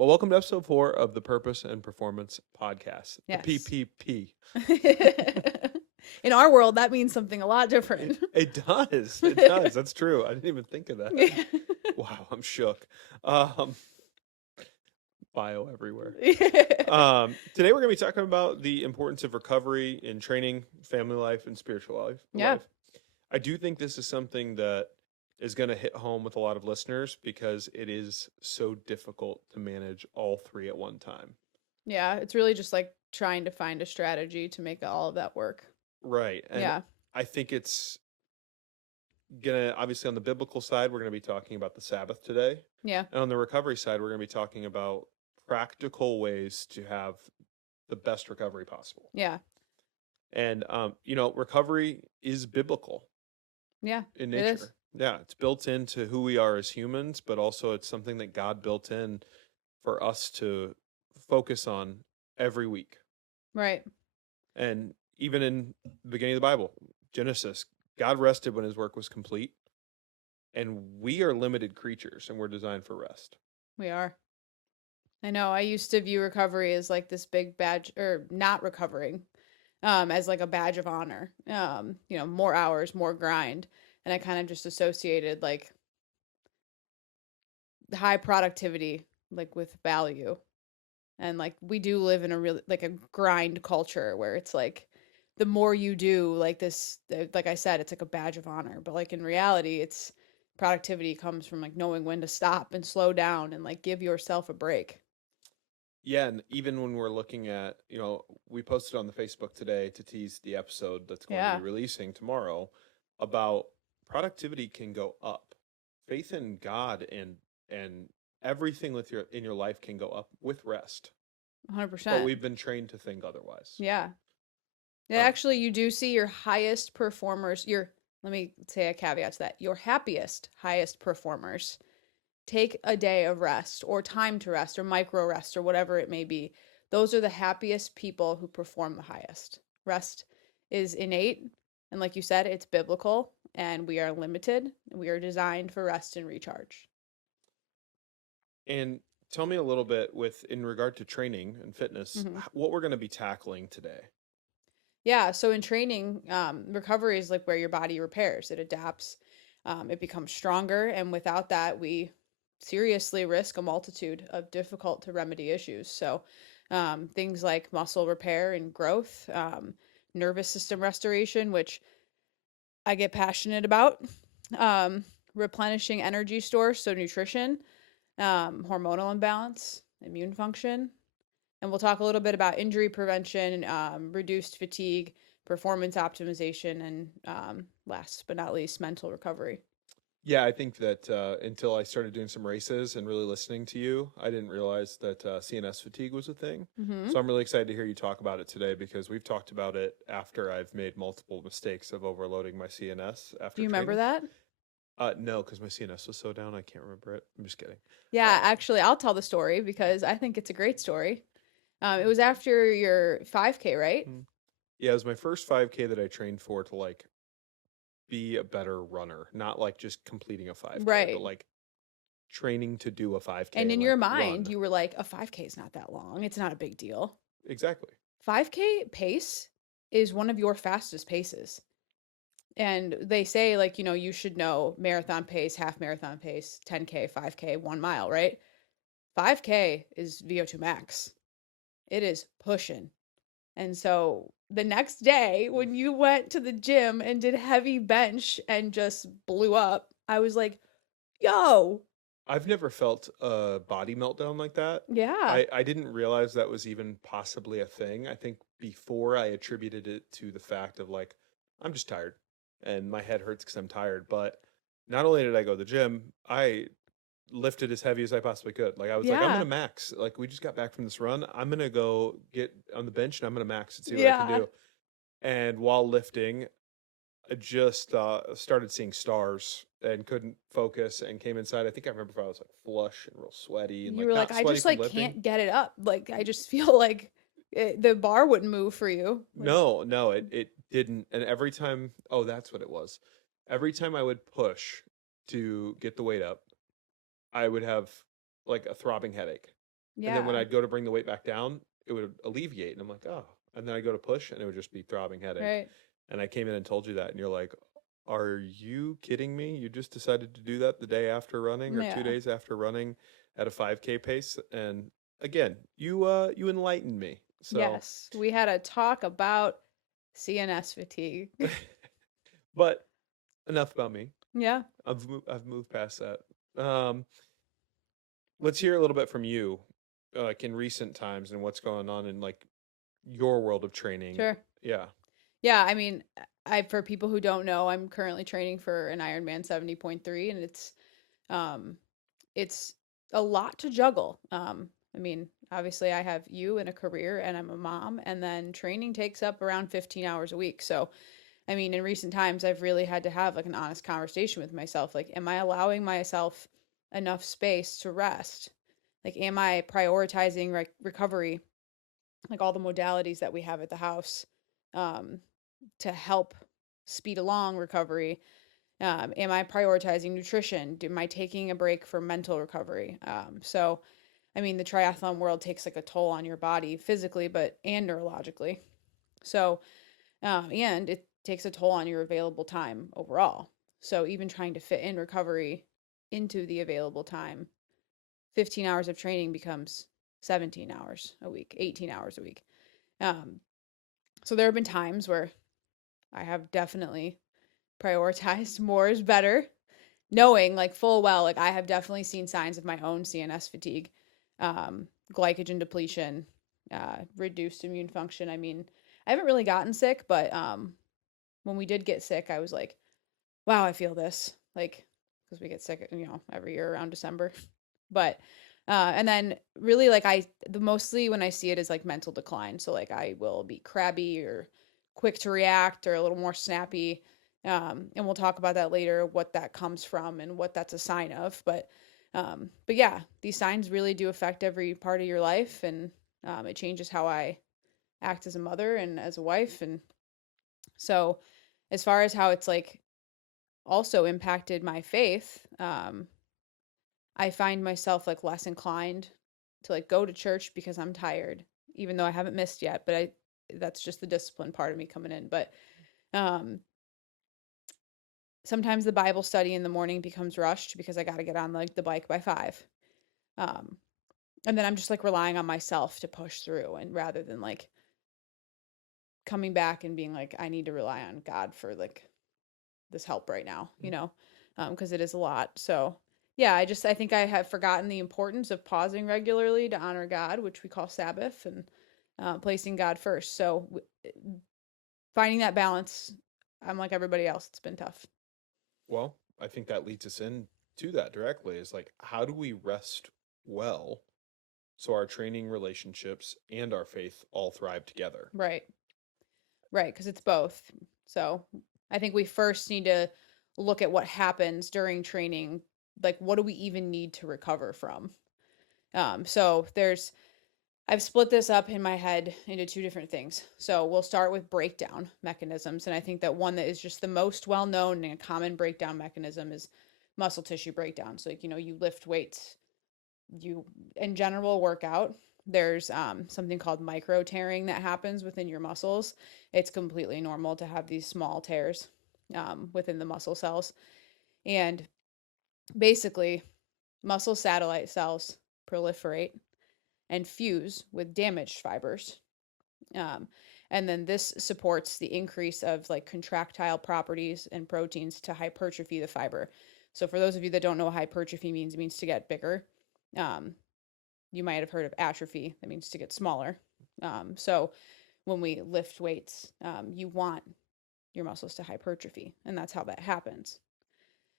Well, welcome to episode 4 of the Purpose and Performance Podcast, the Yes. PPP. In our world, that means something a lot It, different. it does. It does. That's true. I didn't even think of that. Yeah. Wow, I'm shook. Um, Bio everywhere. Yeah. Today we're going to be talking about the importance of recovery in training, family life, and spiritual life. I do think this is something that is going to hit home with a lot of listeners because it is so difficult to manage all three at one time. Yeah, it's really just like trying to find a strategy to make all of that work. Right. And Yeah. I think it's gonna obviously on the biblical side, we're gonna be talking about the Sabbath today. Yeah. And on the recovery side, we're gonna be talking about practical ways to have the best recovery possible. Yeah. And recovery is biblical Yeah. in It is. nature. Yeah, it's built into who we are as humans, but also it's something that God built in for us to focus on every week. Right. And even in the beginning of the Bible, Genesis, God rested when his work was complete. And we are limited creatures and we're designed for rest. We are. I know. I used to view recovery as like this big badge, or not recovering, as like a badge of honor. More hours, more grind. And I kind of just associated like high productivity like with value. And like we do live in a really like a grind culture where it's like the more you do like this, like I said, it's like a badge of honor. But like in reality, it's productivity comes from like knowing when to stop and slow down and like give yourself a break. Yeah, and even when we're looking at, we posted on the Facebook today to tease the episode that's going to be Yeah, releasing tomorrow about productivity can go up. Faith in God and everything with your in your life can go up with rest. But 100%. we've been trained to think otherwise. Yeah. Yeah, Um, actually, you do see your highest performers, let me say a caveat to that, your happiest, highest performers take a day of rest or time to rest or micro rest or whatever it may be. Those are the happiest people who perform the highest. Rest is innate. And like you said, it's biblical and we are limited. We are designed for rest and recharge. and tell me a little bit with in regard to training and fitness, Hmm. what we're going to be tackling today. Yeah. So in training, recovery is like where your body repairs, it adapts, it becomes stronger. And without that, we seriously risk a multitude of difficult to remedy issues. So, things like muscle repair and growth, nervous system restoration, which I get passionate about, replenishing energy stores, so nutrition, hormonal imbalance, immune function. And we'll talk a little bit about injury prevention, reduced fatigue, performance optimization, and last but not least, mental recovery. Yeah, I think that until I started doing some races and really listening to you, I didn't realize that CNS fatigue was a thing. Hmm. So I'm really excited to hear you talk about it today because we've talked about it after I've made multiple mistakes of overloading my CNS Do after you remember training. that? No, because my CNS was so down, I can't remember it. I'm just kidding. Yeah, Um, actually, I'll tell the story because I think it's a great story. It was after your 5K, right? mm. Yeah, it was my first 5K that I trained for to like be a better runner, not like just completing a 5K, but Right. like training to do a 5K And and in like your mind, run. you were like, a 5K is not that long. It's not a big deal. Exactly. 5K pace is one of your fastest paces. And they say, like, you should know marathon pace, half marathon pace, 10K, 5K, 1 mile, right? 5K is VO2 max. It is pushing. And so the next day, when you went to the gym and did heavy bench and just blew up, I was like, yo, I've never felt a body meltdown like that. yeah, I didn't realize that was even possibly a thing. I think before I attributed it to the fact of like, I'm just tired and my head hurts because I'm tired. But not only did I go to the gym, I lifted as heavy as I possibly could. Like I was like, I'm gonna yeah, max. Like we just got back from this run. I'm gonna go get on the bench and I'm gonna max and see what I can yeah. do. And while lifting, I just started seeing stars and couldn't focus and came inside. I think I remember if I was like flush and real sweaty and You like were like, not I sweaty just from like lifting. can't get it up. Like, I just feel like the bar wouldn't move for you. Like, No, no, it didn't. And every time, oh, that's what it was. Every time I would push to get the weight up, I would have like a throbbing headache. And then when Yeah. I'd go to bring the weight back down, it would alleviate. And I'm like, oh. And then I go to push and it would just be throbbing headache. Right. And I came in and told you that. And you're like, are you kidding me? You just decided to do that the day after running or two Yeah. days after running at a 5K pace. And again, you enlightened me. So, Yes. We had a talk about CNS fatigue. but enough about me. Yeah. I've moved past that. Let's hear a little bit from you, like in recent times and what's going on in like your world of training. Sure. Yeah. Yeah, I mean, for people who don't know, I'm currently training for an Ironman 70.3, and um it's a lot to juggle. I mean, obviously I have you and a career and I'm a mom, and then training takes up around 15 hours a week. So, I mean, in recent times I've really had to have like an honest conversation with myself. Like, am I allowing myself enough space to rest? Like, am I prioritizing recovery, like all the modalities that we have at the house, um, to help speed along recovery? Am I prioritizing nutrition? Am I taking a break for mental recovery? So, I mean, the triathlon world takes like a toll on your body physically, and neurologically. So, and it takes a toll on your available time overall. So, even trying to fit in recovery into the available time, 15 hours of training becomes 17 hours a week, 18 hours a week. Um, so, there have been times where I have definitely prioritized more is better, knowing like full well, like I have definitely seen signs of my own CNS fatigue, glycogen depletion, reduced immune function. I mean, I haven't really gotten sick, but when we did get sick, I was like, wow, I feel this. Like, because we get sick, every year around December. But, and then really like the mostly when I see it is like mental decline. So like I will be crabby or quick to react or a little more snappy. And we'll talk about that later, what that comes from and what that's a sign of. But yeah, these signs really do affect every part of your life, and it changes how I act as a mother and as a wife. And so, as far as how it's like also impacted my faith, I find myself like less inclined to like go to church because I'm tired, even though I haven't missed yet. But that's just the discipline part of me coming in. But um, sometimes the Bible study in the morning becomes rushed because I got to get on like the bike by 5. Um, and then I'm just like relying on myself to push through, and rather than like coming back and being like, I need to rely on God for like this help right now, because it is a lot. So yeah, I think I have forgotten the importance of pausing regularly to honor God, which we call Sabbath, and placing God first. So finding that balance, I'm like everybody else. It's been tough. Well, I think that leads us in to that directly is like, how do we rest well so our training relationships and our faith all thrive together? Right. Right. Because it's both. So I think we first need to look at what happens during training. Like, what do we even need to recover from? So I've split this up in my head into two different things. So we'll start with breakdown mechanisms. And I think that one that is just the most well known and a common breakdown mechanism is muscle tissue breakdown. So, like, you lift weights, you in general workout, there's something called micro tearing that happens within your muscles. It's completely normal to have these small tears within the muscle cells. And basically, muscle satellite cells proliferate and fuse with damaged fibers. Um, and then this supports the increase of like contractile properties and proteins to hypertrophy the fiber. So for those of you that don't know what hypertrophy means, it means to get bigger. Um, you might have heard of atrophy. That means to get smaller. So when we lift weights, you want your muscles to hypertrophy, and that's how that happens.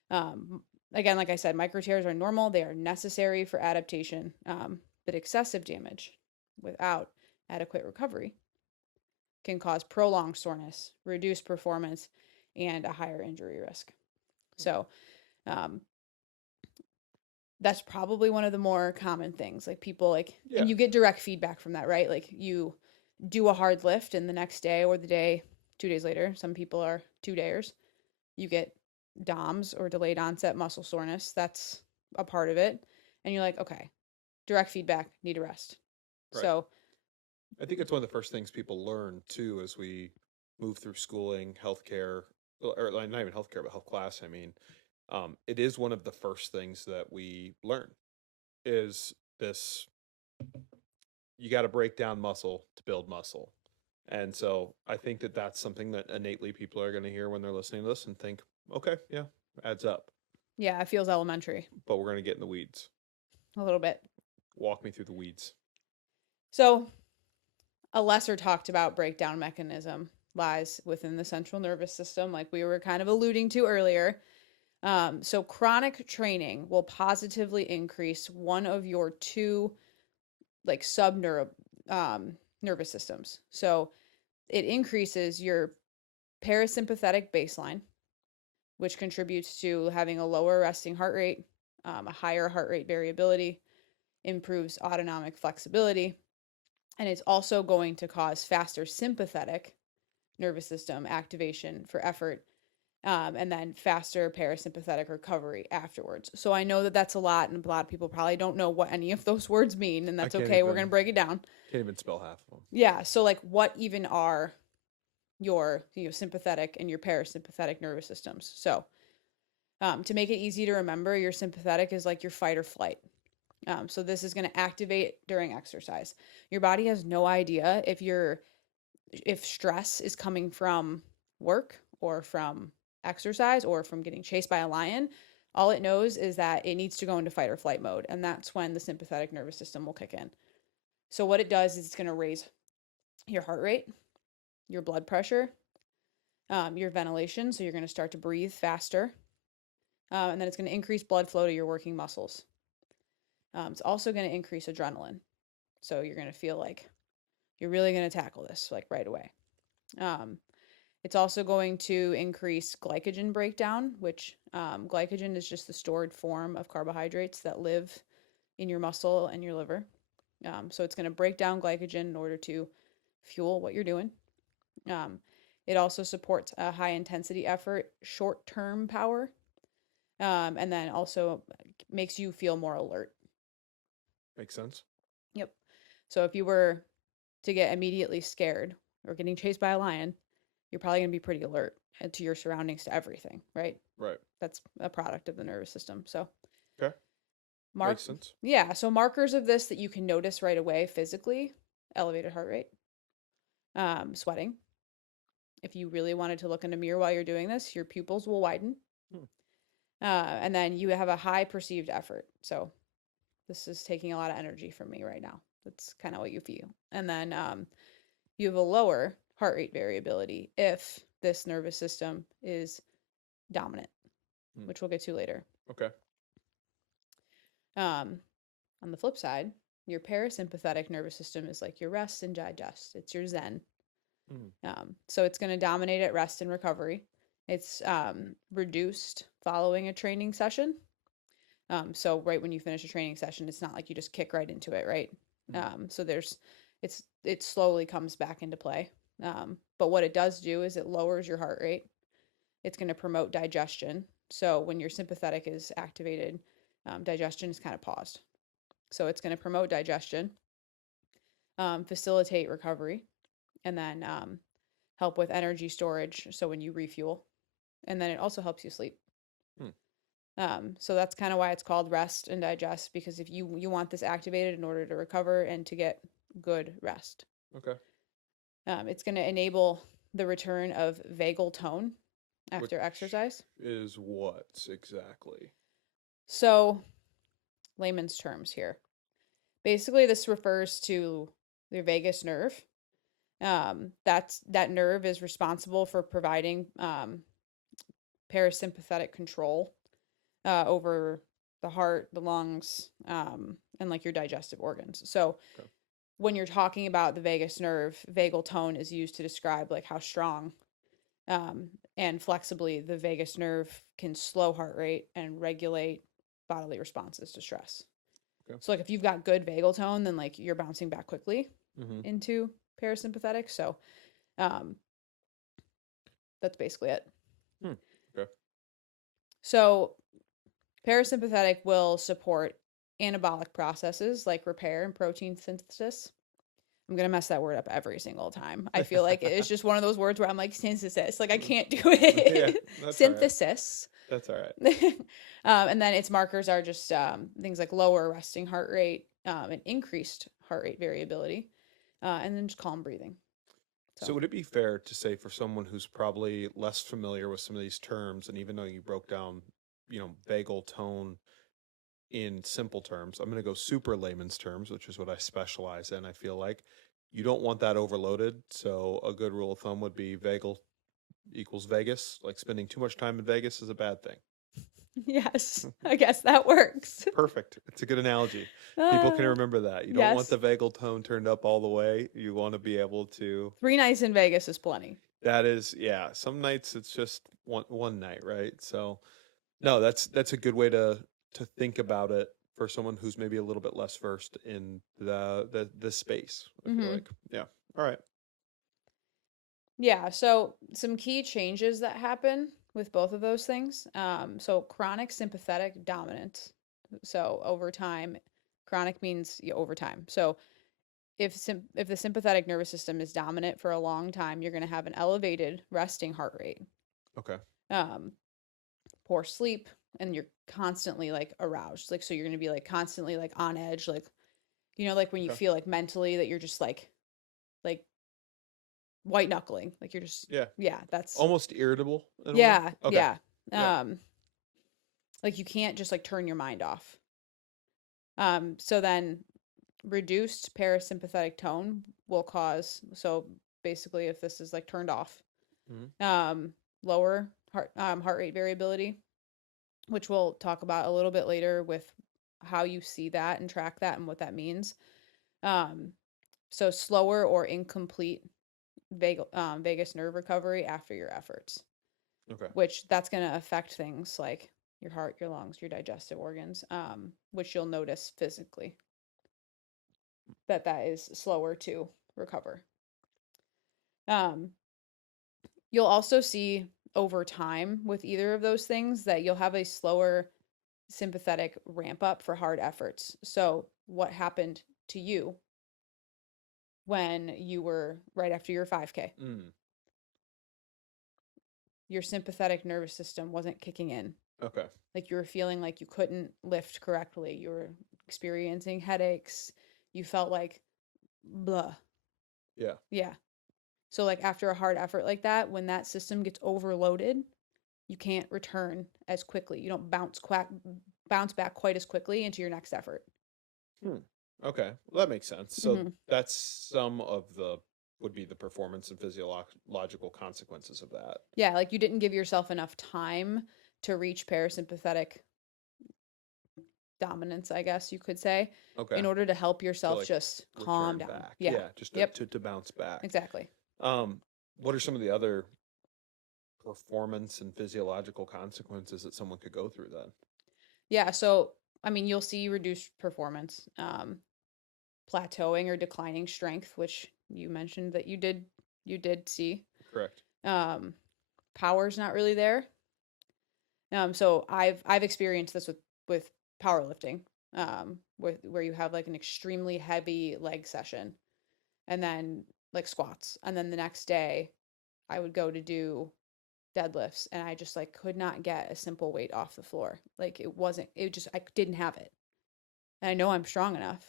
Again, like I said, micro tears are normal. They are necessary for adaptation, but excessive damage without adequate recovery can cause prolonged soreness, reduced performance, and a higher injury risk. So, um, that's probably one of the more common things. Like people like, Yeah. and you get direct feedback from that, right? Like you do a hard lift, and the next day or the day, 2 days later, some people are 2 days, you get DOMS or delayed onset muscle soreness. That's a part of it. And you're like, okay, direct feedback, need a rest. Right. So I think it's one of the first things people learn too as we move through schooling, healthcare, or like, not even healthcare, but health class. I mean, it is one of the first things that we learn is this: you got to break down muscle to build muscle. And so I think that that's something that innately people are going to hear when they're listening to this and think, okay, yeah, adds up. yeah, it feels elementary But we're going to get in the weeds. a little bit. Walk me through the weeds. So a lesser talked about breakdown mechanism lies within the central nervous system, like we were kind of alluding to earlier. So chronic training will positively increase one of your two like nervous systems. So it increases your parasympathetic baseline, which contributes to having a lower resting heart rate, a higher heart rate variability, improves autonomic flexibility, and it's also going to cause faster sympathetic nervous system activation for effort, and then faster parasympathetic recovery afterwards. So I know that that's a lot, and a lot of people probably don't know what any of those words mean, and that's okay. We're going to break it down. Can't even spell half of them. Yeah. So like, what even are your sympathetic and your parasympathetic nervous systems? So to make it easy to remember, your sympathetic is like your fight or flight. So this is going to activate during exercise. Your body has no idea if stress is coming from work or from exercise or from getting chased by a lion. All it knows is that it needs to go into fight or flight mode, and that's when the sympathetic nervous system will kick in. So what it does is it's going to raise your heart rate, your blood pressure, your ventilation, so you're going to start to breathe faster, and then it's going to increase blood flow to your working muscles. It's also going to increase adrenaline. So you're going to feel like you're really going to tackle this like right away. It's also going to increase glycogen breakdown, which glycogen is just the stored form of carbohydrates that live in your muscle and your liver. So it's going to break down glycogen in order to fuel what you're doing. It also supports a high intensity effort, short-term power, and then also makes you feel more alert. Makes sense. Yep. So if you were to get immediately scared or getting chased by a lion, you're probably going to be pretty alert to your surroundings, to everything, right? Right. That's a product of the nervous system. So, okay. Makes sense. Yeah. So markers of this that you can notice right away physically: elevated heart rate, sweating. If you really wanted to look in a mirror while you're doing this, your pupils will widen. And then you have a high perceived effort. So this is taking a lot of energy from me right now. That's kind of what you feel. And then you have a lower heart rate variability if this nervous system is dominant, which we'll get to later. Okay. On the flip side, your parasympathetic nervous system is like your rest and digest. It's your zen. So it's going to dominate at rest and recovery. It's reduced following a training session. So right when you finish a training session, it's not like you just kick right into it, right? So it slowly comes back into play. But what it does do is it lowers your heart rate. It's going to promote digestion. So when your sympathetic is activated, digestion is kind of paused. So it's going to promote digestion, facilitate recovery, and then help with energy storage. So when you refuel, and then it also helps you sleep. So that's kind of why it's called rest and digest, because if you want this activated in order to recover and to get good rest. Okay. It's going to enable the return of vagal tone after exercise. Is what exactly? So, layman's terms here. Basically, this refers to the vagus nerve. That nerve is responsible for providing parasympathetic control over the heart, the lungs, and like your digestive organs. So when you're talking about the vagus nerve, vagal tone is used to describe like how strong and flexibly the vagus nerve can slow heart rate and regulate bodily responses to stress. So like if you've got good vagal tone, then like you're bouncing back quickly into parasympathetic. So that's basically it. Okay. So parasympathetic will support anabolic processes like repair and protein synthesis. I'm going to mess that word up every single time. I feel like it is just one of those words where I'm like, synthesis. Like, I can't do Yeah, it. that's all right. Synthesis. That's all right. And then its markers are just things like lower resting heart rate and increased heart rate variability, and then just calm breathing. So would it be fair to say for someone who's probably less familiar with some of these terms, and even though you broke down, vagal tone in simple terms, I'm going to go super layman's terms, which is what I specialize in. I feel like you don't want that overloaded. So a good rule of thumb would be vagal equals Vegas. Like spending too much time in Vegas is a bad thing. Yes, I guess that works. Perfect. It's a good analogy. People can remember that. You don't want the vagal tone turned up all the way. You want to be able to. 3 nights in Vegas is plenty. That is, yeah. Some nights it's just one night, right? So, no, that's a good way to think about it for someone who's maybe a little bit less versed in the space. I feel like, yeah. All right. Yeah. So some key changes that happen with both of those things. So chronic sympathetic dominance. So over time, chronic means over time. So if the sympathetic nervous system is dominant for a long time, you're going to have an elevated resting heart rate. Okay. Poor sleep, and you're constantly like aroused. Like, so you're going to be like constantly like on edge, like, like when you feel like mentally that you're just like white knuckling, like you're just, that's almost irritable. Yeah. Okay. Yeah. Like you can't just like turn your mind off. So then reduced parasympathetic tone will cause, so basically if this is like turned off, lower heart rate variability, which we'll talk about a little bit later with how you see that and track that and what that means. So slower or incomplete vagus nerve recovery after your efforts. Okay. Which that's going to affect things like your heart, your lungs, your digestive organs, which you'll notice physically that is slower to recover. You'll also see over time with either of those things that you'll have a slower sympathetic ramp up for hard efforts. So what happened to you when you were right after your 5K? Your sympathetic nervous system wasn't kicking in. Okay. Like you were feeling like you couldn't lift correctly. You were experiencing headaches. You felt like blah. Yeah. Yeah. So like after a hard effort like that, when that system gets overloaded, you can't return as quickly. You don't bounce back quite as quickly into your next effort. Okay. Well, that makes sense. So that's some of would be the performance and physiological consequences of that. Yeah, like you didn't give yourself enough time to reach parasympathetic dominance, I guess you could say, in order to help yourself like just calm down. Back. Yeah, just to bounce back. Exactly. What are some of the other performance and physiological consequences that someone could go through then? Yeah, so I mean, you'll see reduced performance, plateauing or declining strength, which you mentioned that you did see. Correct. Power's not really there. So I've experienced this with powerlifting, where you have like an extremely heavy leg session, and then like squats, and then the next day, I would go to do deadlifts, and I just like could not get a simple weight off the floor. Like I didn't have it. And I know I'm strong enough,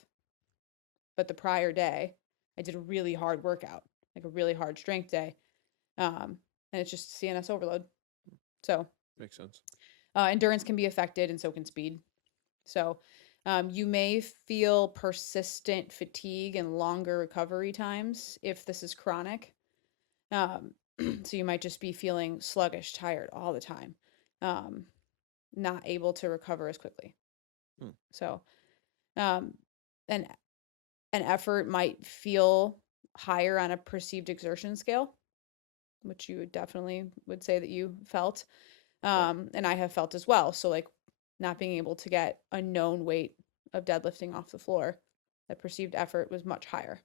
but the prior day, I did a really hard workout, like a really hard strength day, and it's just CNS overload. So makes sense. Endurance can be affected, and so can speed. So you may feel persistent fatigue and longer recovery times if this is chronic. So you might just be feeling sluggish, tired all the time, not able to recover as quickly. So an effort might feel higher on a perceived exertion scale, which you definitely would say that you felt. And I have felt as well. So like not being able to get a known weight of deadlifting off the floor, that perceived effort was much higher.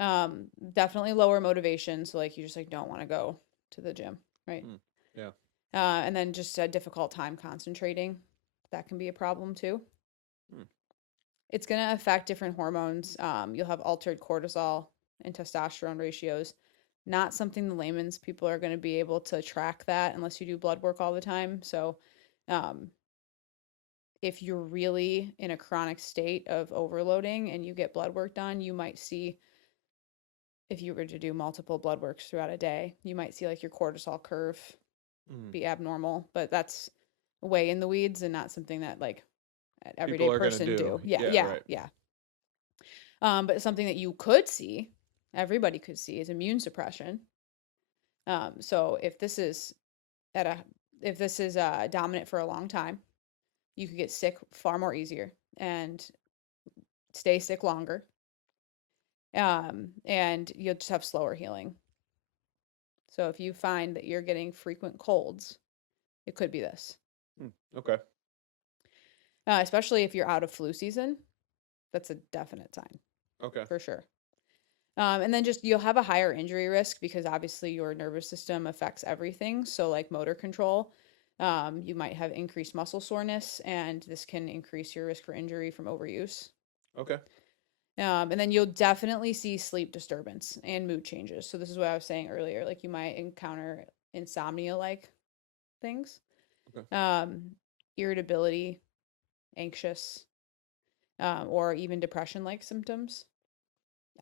Definitely lower motivation. So like you just like don't want to go to the gym, right? Yeah. And then just a difficult time concentrating. That can be a problem too. Hmm. It's going to affect different hormones. You'll have altered cortisol and testosterone ratios. Not something the layman's people are going to be able to track that unless you do blood work all the time. So, if you're really in a chronic state of overloading and you get blood work done, you might see, if you were to do multiple blood works throughout a day, you might see like your cortisol curve be abnormal, but that's way in the weeds and not something that like an everyday People are going to person do. do. Yeah, Yeah, yeah, right. yeah. But something that you could see, everybody could see, is immune suppression. So if this is at a if this is dominant for a long time, you could get sick far more easier and stay sick longer. And you'll just have slower healing. So if you find that you're getting frequent colds, it could be this. Okay. Especially if you're out of flu season, that's a definite sign. Okay. For sure. And then just you'll have a higher injury risk because obviously your nervous system affects everything. So like motor control, you might have increased muscle soreness, and this can increase your risk for injury from overuse. Okay. And then you'll definitely see sleep disturbance and mood changes. So this is what I was saying earlier. Like you might encounter insomnia-like things, Okay. irritability, anxious, or even depression-like symptoms.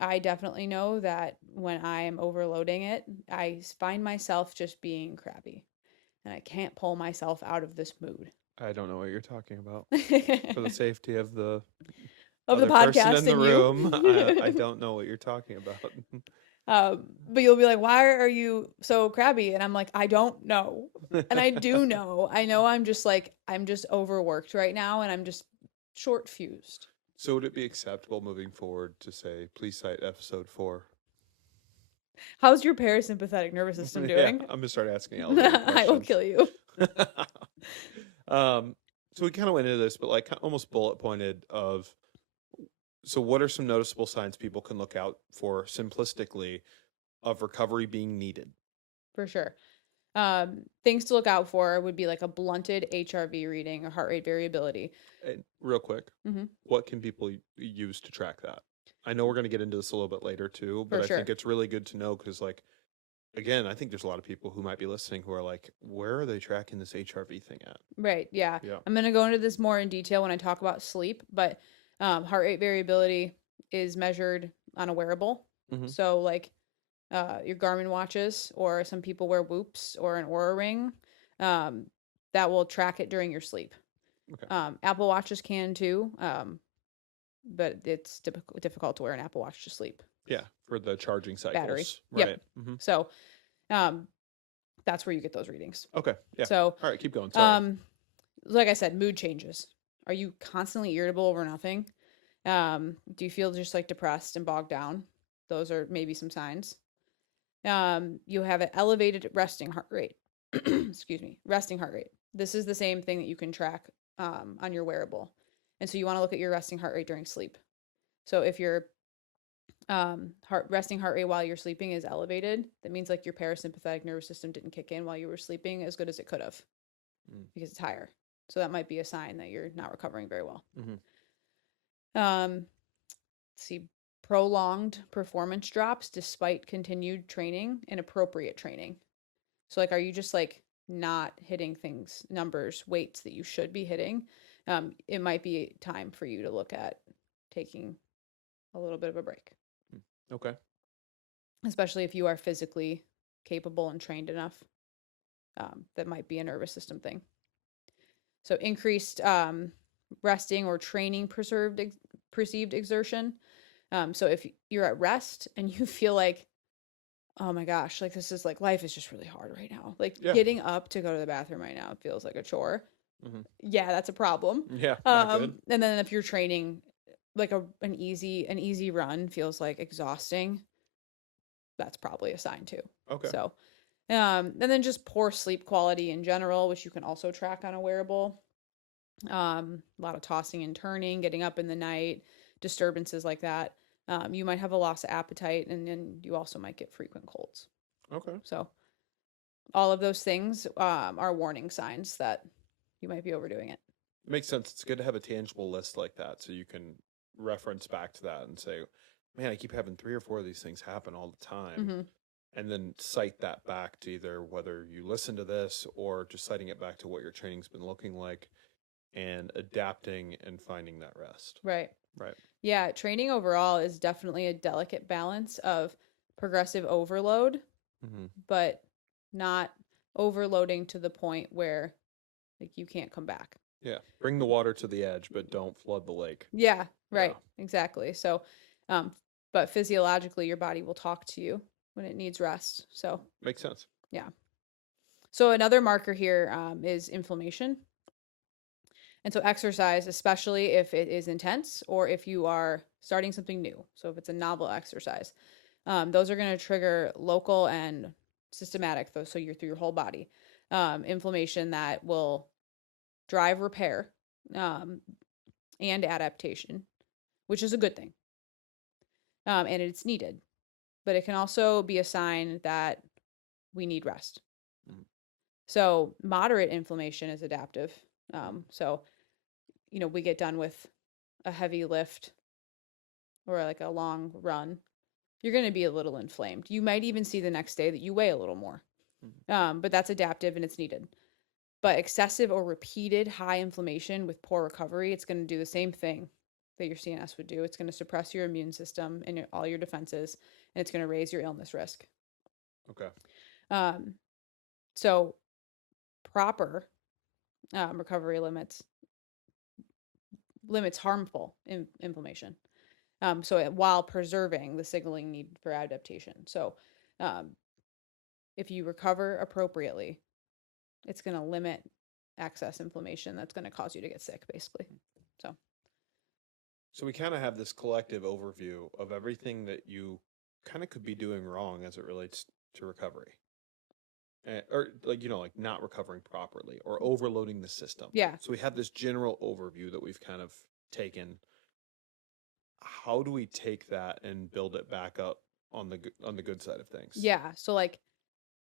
I definitely know that when I am overloading it, I find myself just being crappy, and I can't pull myself out of this mood. I don't know what you're talking about. For the safety of the Of the other person podcast in the and room, I you. don't know what you're talking about. But you'll be like, why are you so crabby? And I'm like, I don't know. And I do know. I know I'm just overworked right now, and I'm just short fused. So would it be acceptable moving forward to say, please cite episode 4? How's your parasympathetic nervous system Yeah, doing? I'm gonna start asking elevated I will questions. kill you. So we kind of went into this, but like almost bullet pointed of, so what are some noticeable signs people can look out for simplistically of recovery being needed? For sure. Things to look out for would be like a blunted HRV reading or heart rate variability. And real quick, Mm-hmm. what can people use to track that? I know we're going to get into this a little bit later too, but For I sure. think it's really good to know because, like, again, I think there's a lot of people who might be listening who are like, where are they tracking this HRV thing at? Right. Yeah. Yeah. I'm going to go into this more in detail when I talk about sleep, but heart rate variability is measured on a wearable. Mm-hmm. So, like your Garmin watches, or some people wear Whoops or an Oura ring, that will track it during your sleep. Okay. Apple Watches can too, but it's difficult to wear an Apple Watch to sleep. Yeah, for the charging cycles. Battery. Right. Yep. Mm-hmm. So, that's where you get those readings. Okay. Yeah. So, all right, keep going. Sorry. like I said, mood changes. Are you constantly irritable over nothing? Do you feel just like depressed and bogged down? Those are maybe some signs. You have an elevated resting heart rate. Excuse me, resting heart rate. This is the same thing that you can track on your wearable. And so you want to look at your resting heart rate during sleep. So if your resting heart rate while you're sleeping is elevated, that means like your parasympathetic nervous system didn't kick in while you were sleeping as good as it could have, because it's higher. So that might be a sign that you're not recovering very well. Let's see, prolonged performance drops despite continued training and appropriate training. So like, are you just like not hitting numbers, weights that you should be hitting? It might be time for you to look at taking a little bit of a break. Okay. Especially if you are physically capable and trained enough. That might be a nervous system thing. So increased resting or training perceived exertion. So if you're at rest and you feel like, oh my gosh, like this is like, life is just really hard right now. Like getting up to go to the bathroom right now feels like a chore. Mm-hmm. Yeah, that's a problem. Yeah. Not good. And then if you're training, like an easy run feels like exhausting, that's probably a sign too. Okay. So, and then just poor sleep quality in general, which you can also track on a wearable. A lot of tossing and turning, getting up in the night, disturbances like that. You might have a loss of appetite, and then you also might get frequent colds. Okay. So all of those things are warning signs that you might be overdoing it. It makes sense. It's good to have a tangible list like that so you can reference back to that and say, man, I keep having 3 or 4 of these things happen all the time. Mm-hmm. And then cite that back to either whether you listen to this or just citing it back to what your training's been looking like and adapting and finding that rest. Right. Right. Yeah, training overall is definitely a delicate balance of progressive overload, Mm-hmm. but not overloading to the point where like you can't come back. Yeah. Bring the water to the edge, but don't flood the lake. Yeah, right. Yeah. Exactly. So, but physiologically, your body will talk to you when it needs rest. So, Makes sense. yeah. So another marker here is inflammation. And so exercise, especially if it is intense or if you are starting something new. So if it's a novel exercise, those are going to trigger local and systematic, so you're through your whole body, inflammation that will drive repair and adaptation, which is a good thing. And it's needed. But it can also be a sign that we need rest. Mm-hmm. So moderate inflammation is adaptive. So, we get done with a heavy lift or like a long run, you're going to be a little inflamed. You might even see the next day that you weigh a little more. Mm-hmm. But that's adaptive and it's needed. But excessive or repeated high inflammation with poor recovery, it's going to do the same thing that your CNS would do. It's going to suppress your immune system and all your defenses, and it's going to raise your illness risk. Okay. So proper recovery limits harmful inflammation. So while preserving the signaling need for adaptation. So if you recover appropriately, it's going to limit excess inflammation that's going to cause you to get sick, basically. So we kind of have this collective overview of everything that you kind of could be doing wrong as it relates to recovery. Or like not recovering properly or overloading the system. Yeah. So we have this general overview that we've kind of taken. How do we take that and build it back up on the good side of things? Yeah. So like,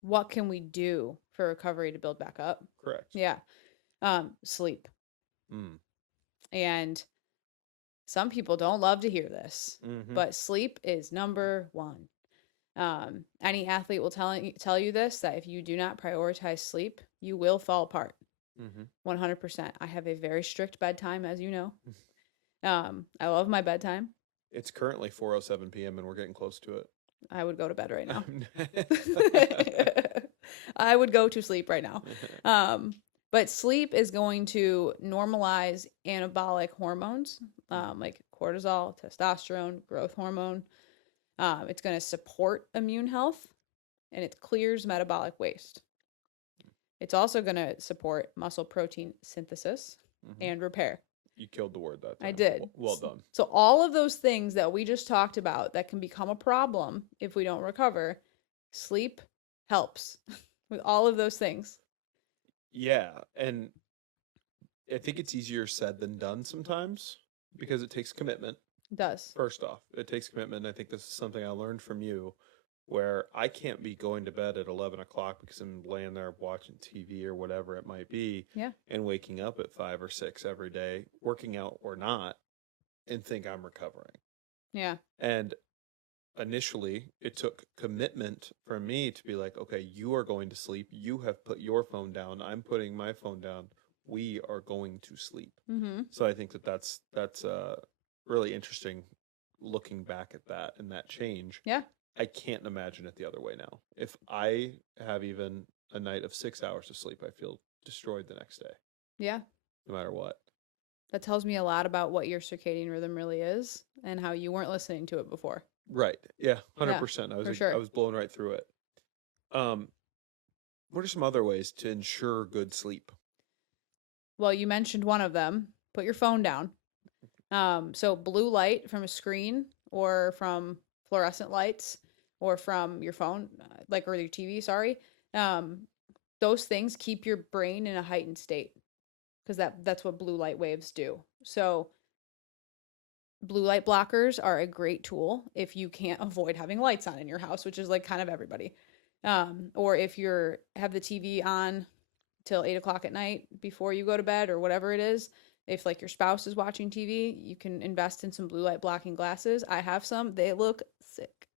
what can we do for recovery to build back up? Correct. Yeah. Sleep. And some people don't love to hear this, but sleep is number one. Any athlete will tell you this, that if you do not prioritize sleep, you will fall apart. 100%. I have a very strict bedtime, as you know. I love my bedtime. It's currently 4:07 p.m. and we're getting close to it. I would go to bed right now. I would go to sleep right now. But sleep is going to normalize anabolic hormones, like cortisol, testosterone, growth hormone. It's going to support immune health, and it clears metabolic waste. It's also going to support muscle protein synthesis and repair. You killed the word that time. I did. Well done. So all of those things that we just talked about that can become a problem if we don't recover, sleep helps with all of those things. Yeah, and I think it's easier said than done sometimes because it takes commitment. It does. First off, it takes commitment. I think this is something I learned from you, where I can't be going to bed at 11 o'clock because I'm laying there watching TV or whatever it might be, and waking up at 5 or 6 every day, working out or not, and think I'm recovering. Yeah. And initially, it took commitment for me to be like, okay, you are going to sleep. You have put your phone down. I'm putting my phone down. We are going to sleep. So I think that's really interesting looking back at that and that change. Yeah. I can't imagine it the other way now. If I have even a night of 6 hours of sleep, I feel destroyed the next day. Yeah. No matter what. That tells me a lot about what your circadian rhythm really is and how you weren't listening to it before. Right. Yeah. 100%. I was blown right through it. What are some other ways to ensure good sleep? Well, you mentioned one of them. Put your phone down. So blue light from a screen or from fluorescent lights or from your phone, or your TV, sorry. Those things keep your brain in a heightened state because that's what blue light waves do. So blue light blockers are a great tool if you can't avoid having lights on in your house, which is like kind of everybody. Or if have the TV on till 8 o'clock at night before you go to bed or whatever it is. If like your spouse is watching TV, you can invest in some blue light blocking glasses. I have some. They look sick.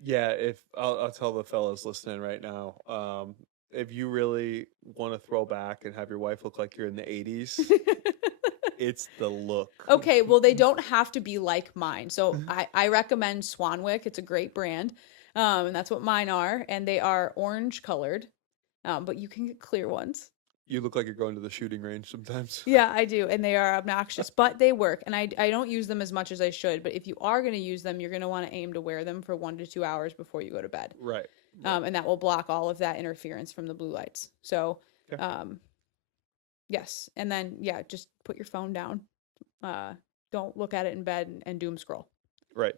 Yeah, if I'll tell the fellas listening right now, if you really want to throw back and have your wife look like you're in the 80s, it's the look. Okay, well, they don't have to be like mine. So I recommend Swanwick. It's a great brand. And that's what mine are. And they are orange colored, but you can get clear ones. You look like you're going to the shooting range sometimes. Yeah, I do. And they are obnoxious, but they work. And I don't use them as much as I should. But if you are going to use them, you're going to want to aim to wear them for 1 to 2 hours before you go to bed. Right. And that will block all of that interference from the blue lights. So, Okay. yes. And then, yeah, just put your phone down. Don't look at it in bed and doom scroll. Right.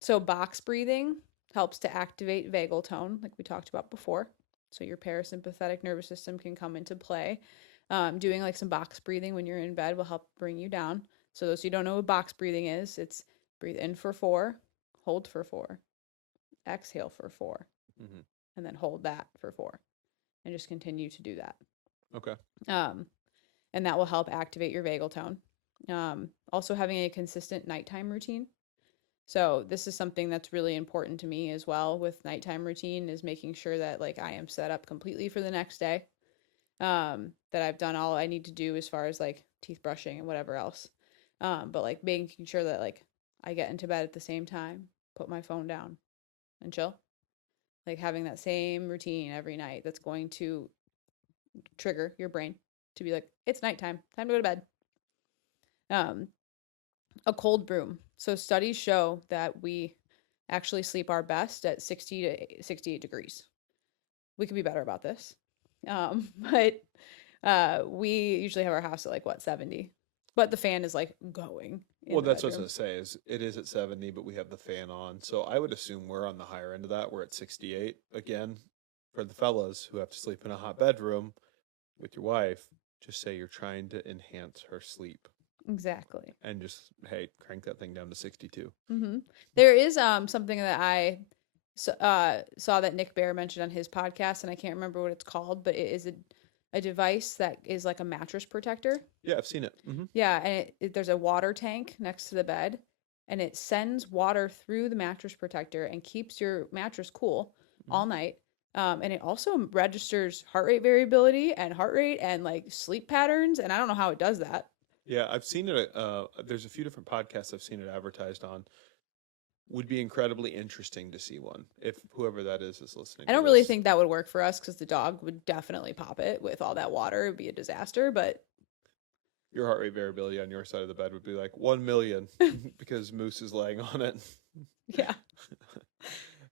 So box breathing helps to activate vagal tone, like we talked about before. So your parasympathetic nervous system can come into play. Doing like some box breathing when you're in bed will help bring you down. So those who don't know what box breathing is, it's breathe in for 4, hold for 4, exhale for 4, and then hold that for 4, and just continue to do that. Okay. And that will help activate your vagal tone. Also having a consistent nighttime routine. So this is something that's really important to me as well with nighttime routine, is making sure that like I am set up completely for the next day. That I've done all I need to do as far as like teeth brushing and whatever else. But like making sure that like I get into bed at the same time, put my phone down and chill. Like having that same routine every night that's going to trigger your brain to be like, it's nighttime, time to go to bed. A cold room. So studies show that we actually sleep our best at 60 to 68 degrees. We could be better about this. But we usually have our house at like what, 70. But the fan is like going. Well, that's what I was going to say, is it is at 70, but we have the fan on. So I would assume we're on the higher end of that. We're at 68. Again, for the fellas who have to sleep in a hot bedroom with your wife, just say you're trying to enhance her sleep. Exactly. And just, hey, crank that thing down to 62. There is something that I saw that Nick Bear mentioned on his podcast, and I can't remember what it's called, but it is a device that is like a mattress protector. Yeah, I've seen it. Yeah, and there's a water tank next to the bed, and it sends water through the mattress protector and keeps your mattress cool all night. And it also registers heart rate variability and heart rate and like sleep patterns, and I don't know how it does that. Yeah, I've seen it. There's a few different podcasts I've seen it advertised on. Would be incredibly interesting to see one if whoever that is listening. I don't really think that would work for us because the dog would definitely pop it with all that water. It would be a disaster, but your heart rate variability on your side of the bed would be like 1 million because Moose is laying on it. Yeah.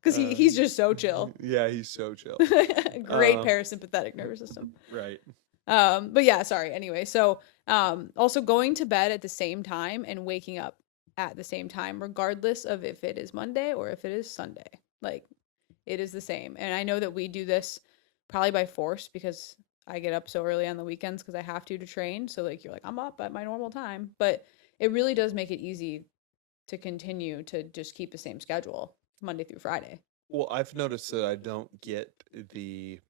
Because he's just so chill. Yeah, he's so chill. Great parasympathetic nervous system. Right. But yeah, sorry. Anyway, so also going to bed at the same time and waking up at the same time, regardless of if it is Monday or if it is Sunday. Like, it is the same. And I know that we do this probably by force because I get up so early on the weekends because I have to train. So like, you're like, I'm up at my normal time. But it really does make it easy to continue to just keep the same schedule Monday through Friday. Well, I've noticed that I don't get the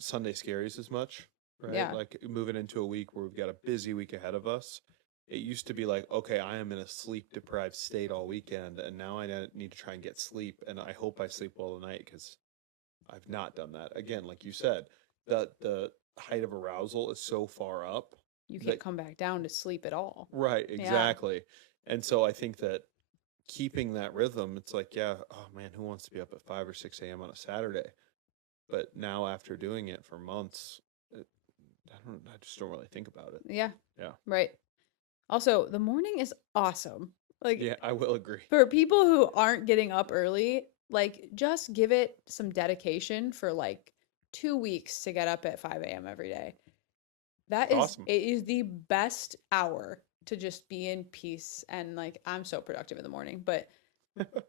Sunday scaries as much, right? Yeah. Like moving into a week where we've got a busy week ahead of us. It used to be like, okay, I am in a sleep deprived state all weekend, and now I need to try and get sleep, and I hope I sleep well tonight because I've not done that. Again, like you said, the height of arousal is so far up. You can't come back down to sleep at all. Right, exactly. Yeah. And so I think that keeping that rhythm, it's like, yeah, oh man, who wants to be up at 5 or 6 a.m. on a Saturday? But now after doing it for months, I just don't really think about it. Yeah. Yeah. Right. Also, the morning is awesome. Like, yeah, I will agree. For people who aren't getting up early, like just give it some dedication for like 2 weeks to get up at 5 a.m. every day. That is awesome. It is the best hour to just be in peace, and like I'm so productive in the morning, but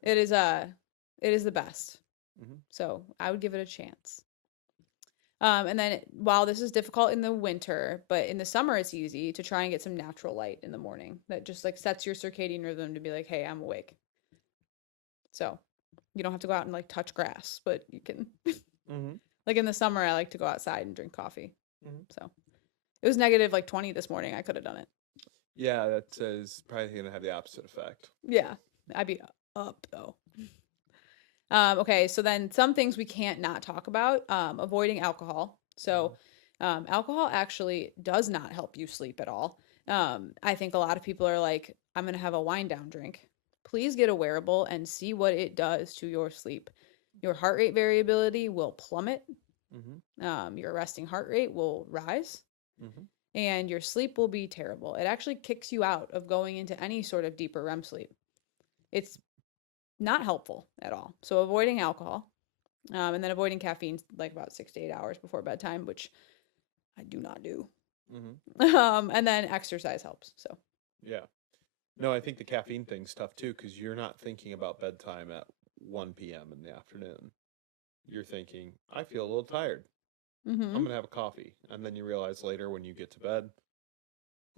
it is the best. So I would give it a chance. And then while this is difficult in the winter, but in the summer it's easy to try and get some natural light in the morning that just like sets your circadian rhythm to be like, hey, I'm awake. So you don't have to go out and like touch grass, but you can Like in the summer, I like to go outside and drink coffee. Mhm. So it was negative like 20 this morning. I could have done it. Yeah, that is probably going to have the opposite effect. Yeah, I'd be up though. Okay, so then some things we can't not talk about. Avoiding alcohol. So alcohol actually does not help you sleep at all. I think a lot of people are like, I'm going to have a wind down drink. Please get a wearable and see what it does to your sleep. Your heart rate variability will plummet. Your resting heart rate will rise. And your sleep will be terrible. It actually kicks you out of going into any sort of deeper REM sleep. It's not helpful at all. So avoiding alcohol, and then avoiding caffeine like about 6 to 8 hours before bedtime, which I do not do. And then exercise helps. So Yeah. No, I think the caffeine thing's tough too because you're not thinking about bedtime at 1 p.m. in the afternoon. You're thinking, I feel a little tired. I'm gonna have a coffee, and then you realize later when you get to bed,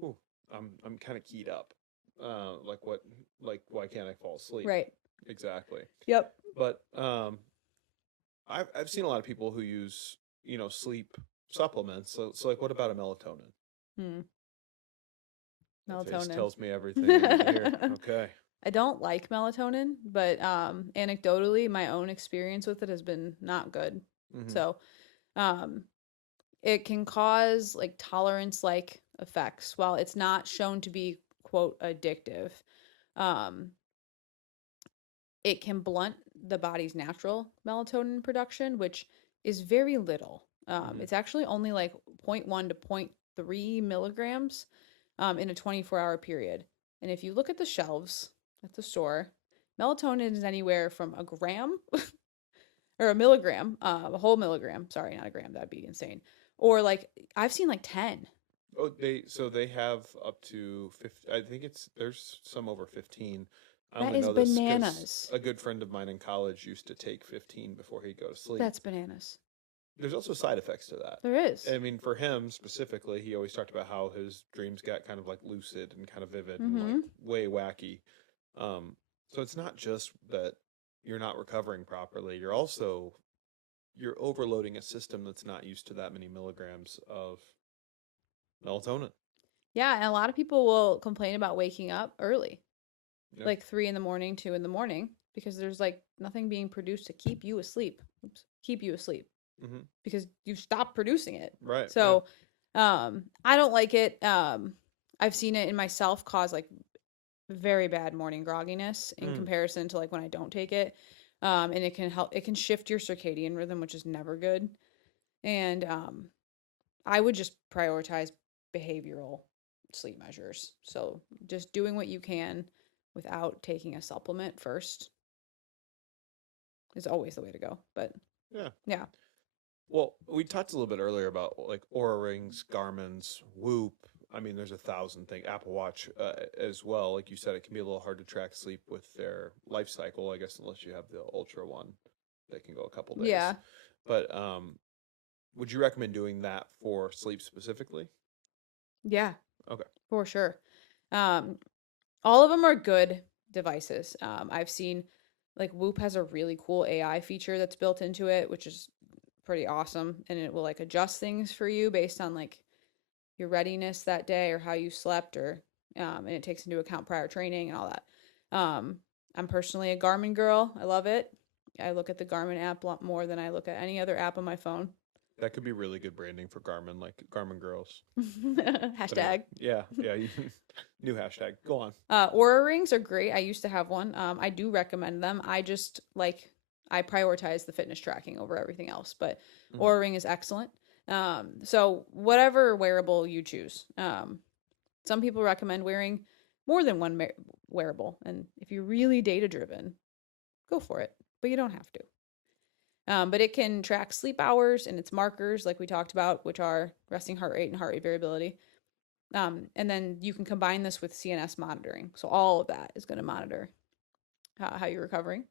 ooh, I'm kind of keyed up. Like what? Like why can't I fall asleep? right. Exactly. Yep. But I've seen a lot of people who use sleep supplements. So like, what about a melatonin? Hmm. That face Melatonin. tells me everything I need to hear. Okay. I don't like melatonin, but anecdotally, my own experience with it has been not good. So um, it can cause like tolerance like effects. While it's not shown to be, quote, addictive, um, it can blunt the body's natural melatonin production, which is very little. It's actually only like 0.1 to 0.3 milligrams in a 24-hour period. And if you look at the shelves at the store, melatonin is anywhere from a gram or a milligram, a whole milligram. Sorry, not a gram. That'd be insane. Or like I've seen like 10. Oh, they have up to 50. I think there's some over 15. I That only is know this because bananas. a good friend of mine in college used to take 15 before he'd go to sleep. That's bananas. There's also side effects to that. There is. I mean, for him specifically, he always talked about how his dreams got kind of like lucid and kind of vivid and like way wacky. So it's not just that you're not recovering properly. You're overloading a system that's not used to that many milligrams of melatonin. Yeah, and a lot of people will complain about waking up early. Yeah. Like 3 in the morning, 2 in the morning, because there's like nothing being produced to keep you asleep. Keep you asleep because you stopped producing it. Right. So, I don't like it. I've seen it in myself cause like very bad morning grogginess in comparison to like when I don't take it. And it can help. It can shift your circadian rhythm, which is never good. And I would just prioritize behavioral sleep measures. So just doing what you can without taking a supplement first is always the way to go. But yeah. Well, we talked a little bit earlier about like Aura Rings, Garmin's, Whoop. I mean, there's 1,000 things. Apple Watch as well. Like you said, it can be a little hard to track sleep with their life cycle, I guess, unless you have the Ultra one that can go a couple days. Yeah. But would you recommend doing that for sleep specifically? Yeah. Okay. For sure. All of them are good devices. I've seen like Whoop has a really cool AI feature that's built into it, which is pretty awesome. And it will like adjust things for you based on like your readiness that day or how you slept or and it takes into account prior training and all that. I'm personally a Garmin girl. I love it. I look at the Garmin app a lot more than I look at any other app on my phone. That could be really good branding for Garmin, like Garmin Girls. Hashtag. Yeah. New hashtag. Go on. Aura rings are great. I used to have one. I do recommend them. I just like I prioritize the fitness tracking over everything else, but Aura ring is excellent. So whatever wearable you choose. Some people recommend wearing more than one wearable, and if you're really data driven, go for it, but you don't have to. But it can track sleep hours and its markers, like we talked about, which are resting heart rate and heart rate variability. And then you can combine this with CNS monitoring. So all of that is going to monitor how you're recovering.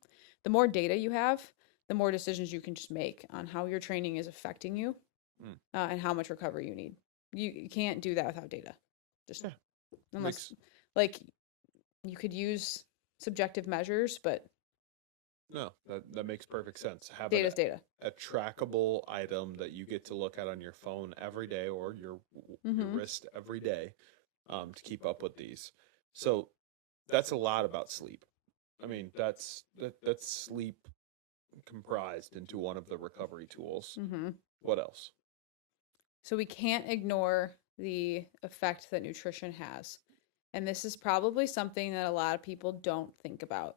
The more data you have, the more decisions you can just make on how your training is affecting you and how much recovery you need. You can't do that without data. Just unless like you could use subjective measures, but No, that makes perfect sense. Having Data's data. a trackable item that you get to look at on your phone every day or your Mm-hmm. wrist every day, to keep up with these. So that's a lot about sleep. I mean, that's sleep comprised into one of the recovery tools. Mm-hmm. What else? So we can't ignore the effect that nutrition has. And this is probably something that a lot of people don't think about.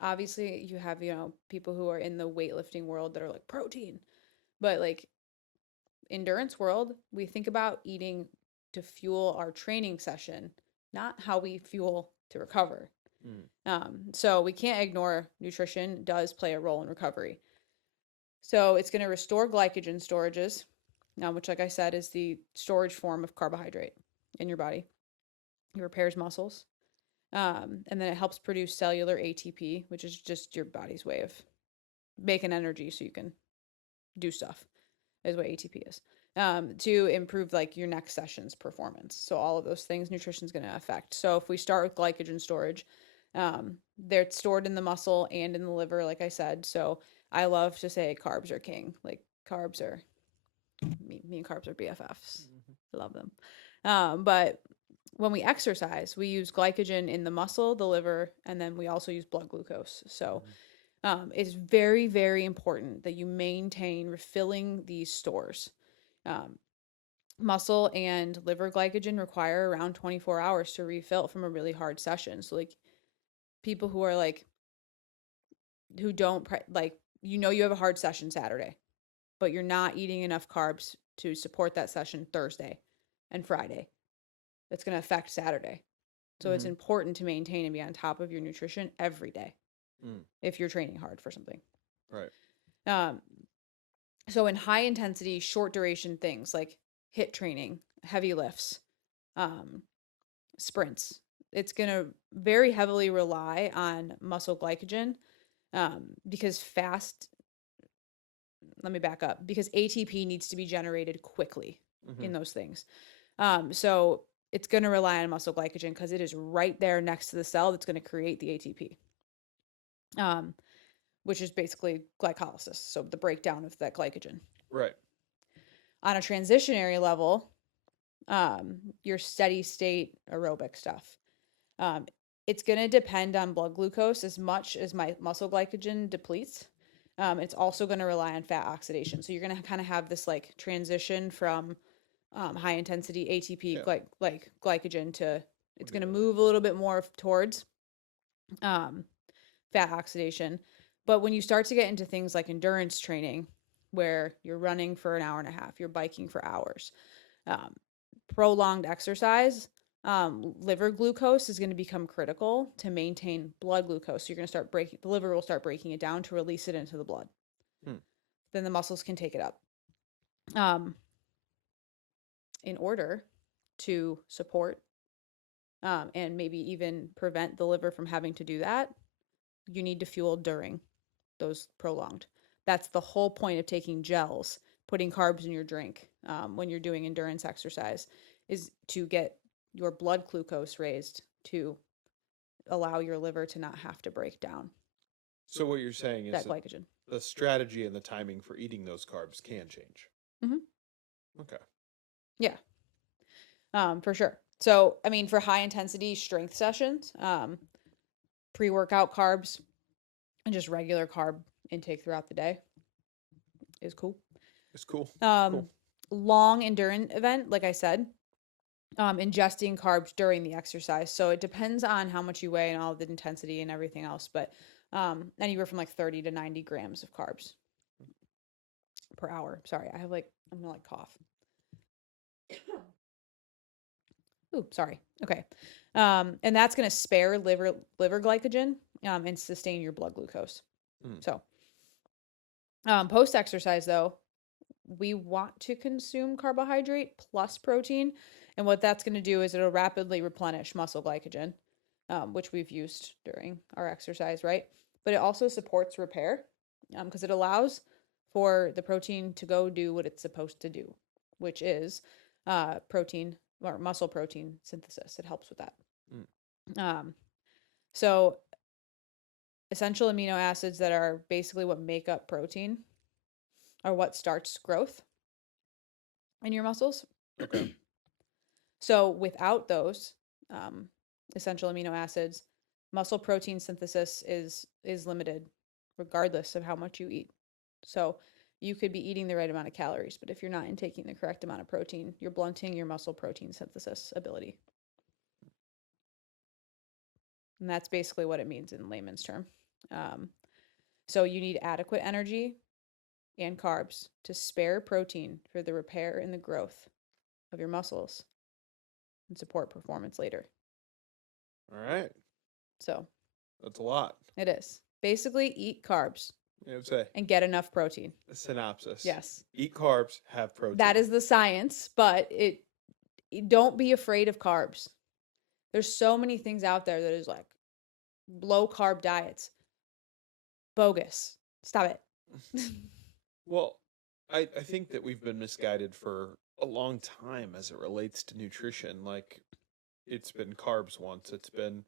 Obviously you have, people who are in the weightlifting world that are like protein, but like endurance world, we think about eating to fuel our training session, not how we fuel to recover. So we can't ignore nutrition does play a role in recovery. So it's going to restore glycogen storages, which, like I said, is the storage form of carbohydrate in your body. It repairs muscles. And then it helps produce cellular ATP, which is just your body's way of making energy so you can do stuff, is what ATP is. To improve like your next session's performance. So all of those things nutrition is going to affect. So if we start with glycogen storage, they're stored in the muscle and in the liver, like I said. So I love to say carbs are king. Like carbs are me and carbs are BFFs. I love them. But when we exercise, we use glycogen in the muscle, the liver, and then we also use blood glucose. So it's very, very important that you maintain refilling these stores. Muscle and liver glycogen require around 24 hours to refill from a really hard session. So like people who are like, who don't like, you have a hard session Saturday, but you're not eating enough carbs to support that session Thursday and Friday. That's going to affect Saturday. So it's important to maintain and be on top of your nutrition every day if you're training hard for something. Right. So in high intensity, short duration things like HIIT training, heavy lifts, sprints, it's going to very heavily rely on muscle glycogen because let me back up, because ATP needs to be generated quickly in those things. So it's going to rely on muscle glycogen because it is right there next to the cell that's going to create the ATP, which is basically glycolysis. So the breakdown of that glycogen. Right. On a transitionary level, your steady state aerobic stuff. It's going to depend on blood glucose as much as my muscle glycogen depletes. It's also going to rely on fat oxidation. So you're going to kind of have this like transition from high intensity ATP like glycogen to it's going to move a little bit more towards fat oxidation. But when you start to get into things like endurance training, where you're running for an hour and a half, you're biking for hours, prolonged exercise, liver glucose is going to become critical to maintain blood glucose. So you're going to start the liver will start breaking it down to release it into the blood. Then the muscles can take it up. In order to support and maybe even prevent the liver from having to do that, you need to fuel during those prolonged. That's the whole point of taking gels, putting carbs in your drink when you're doing endurance exercise, is to get your blood glucose raised to allow your liver to not have to break down. So what you're saying is that glycogen. The strategy and the timing for eating those carbs can change. Okay. Yeah. For sure. So, I mean, for high intensity strength sessions, pre-workout carbs and just regular carb intake throughout the day is cool. It's cool. Cool. Long endurance event, like I said, ingesting carbs during the exercise. So it depends on how much you weigh and all the intensity and everything else, but anywhere from like 30 to 90 grams of carbs per hour. Sorry, I'm gonna like cough. Ooh, sorry. Okay. And that's going to spare liver glycogen and sustain your blood glucose. So post-exercise, though, we want to consume carbohydrate plus protein. And what that's going to do is it'll rapidly replenish muscle glycogen, which we've used during our exercise, right? But it also supports repair because it allows for the protein to go do what it's supposed to do, which is protein or muscle protein synthesis. It helps with that. So essential amino acids that are basically what make up protein are what starts growth in your muscles. Okay. So without those essential amino acids, muscle protein synthesis is limited regardless of how much you eat. So you could be eating the right amount of calories, but if you're not intaking the correct amount of protein, you're blunting your muscle protein synthesis ability. And that's basically what it means in layman's term. So you need adequate energy and carbs to spare protein for the repair and the growth of your muscles and support performance later. All right. So That's a lot. it is. Basically, eat carbs I would say and get enough protein. a synopsis. Yes. Eat carbs, have protein. That is the science, but don't be afraid of carbs. There's so many things out there that is like low carb diets. Bogus. Stop it. Well, I think that we've been misguided for a long time as it relates to nutrition. Like, it's been carbs once. It's been,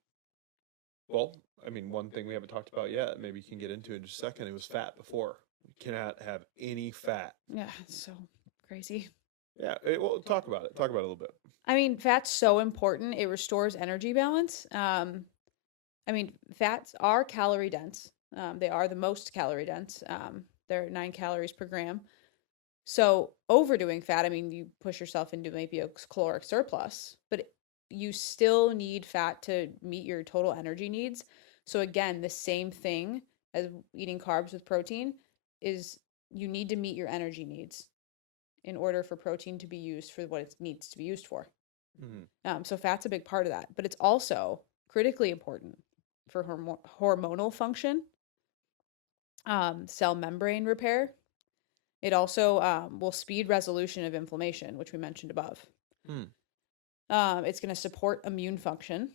well, I mean, one thing we haven't talked about yet, maybe you can get into in just a second, it was fat before. You cannot have any fat. Yeah, it's so crazy. Yeah, well, talk about it. Talk about it a little bit. I mean, fat's so important. It restores energy balance. I mean, fats are calorie dense. They are the most calorie dense. They're 9 calories per gram. So overdoing fat, I mean, you push yourself into maybe a caloric surplus, but you still need fat to meet your total energy needs. So again, the same thing as eating carbs with protein is you need to meet your energy needs in order for protein to be used for what it needs to be used for. So fat's a big part of that, but it's also critically important for hormonal function, cell membrane repair. It also will speed resolution of inflammation, which we mentioned above. It's going to support immune function,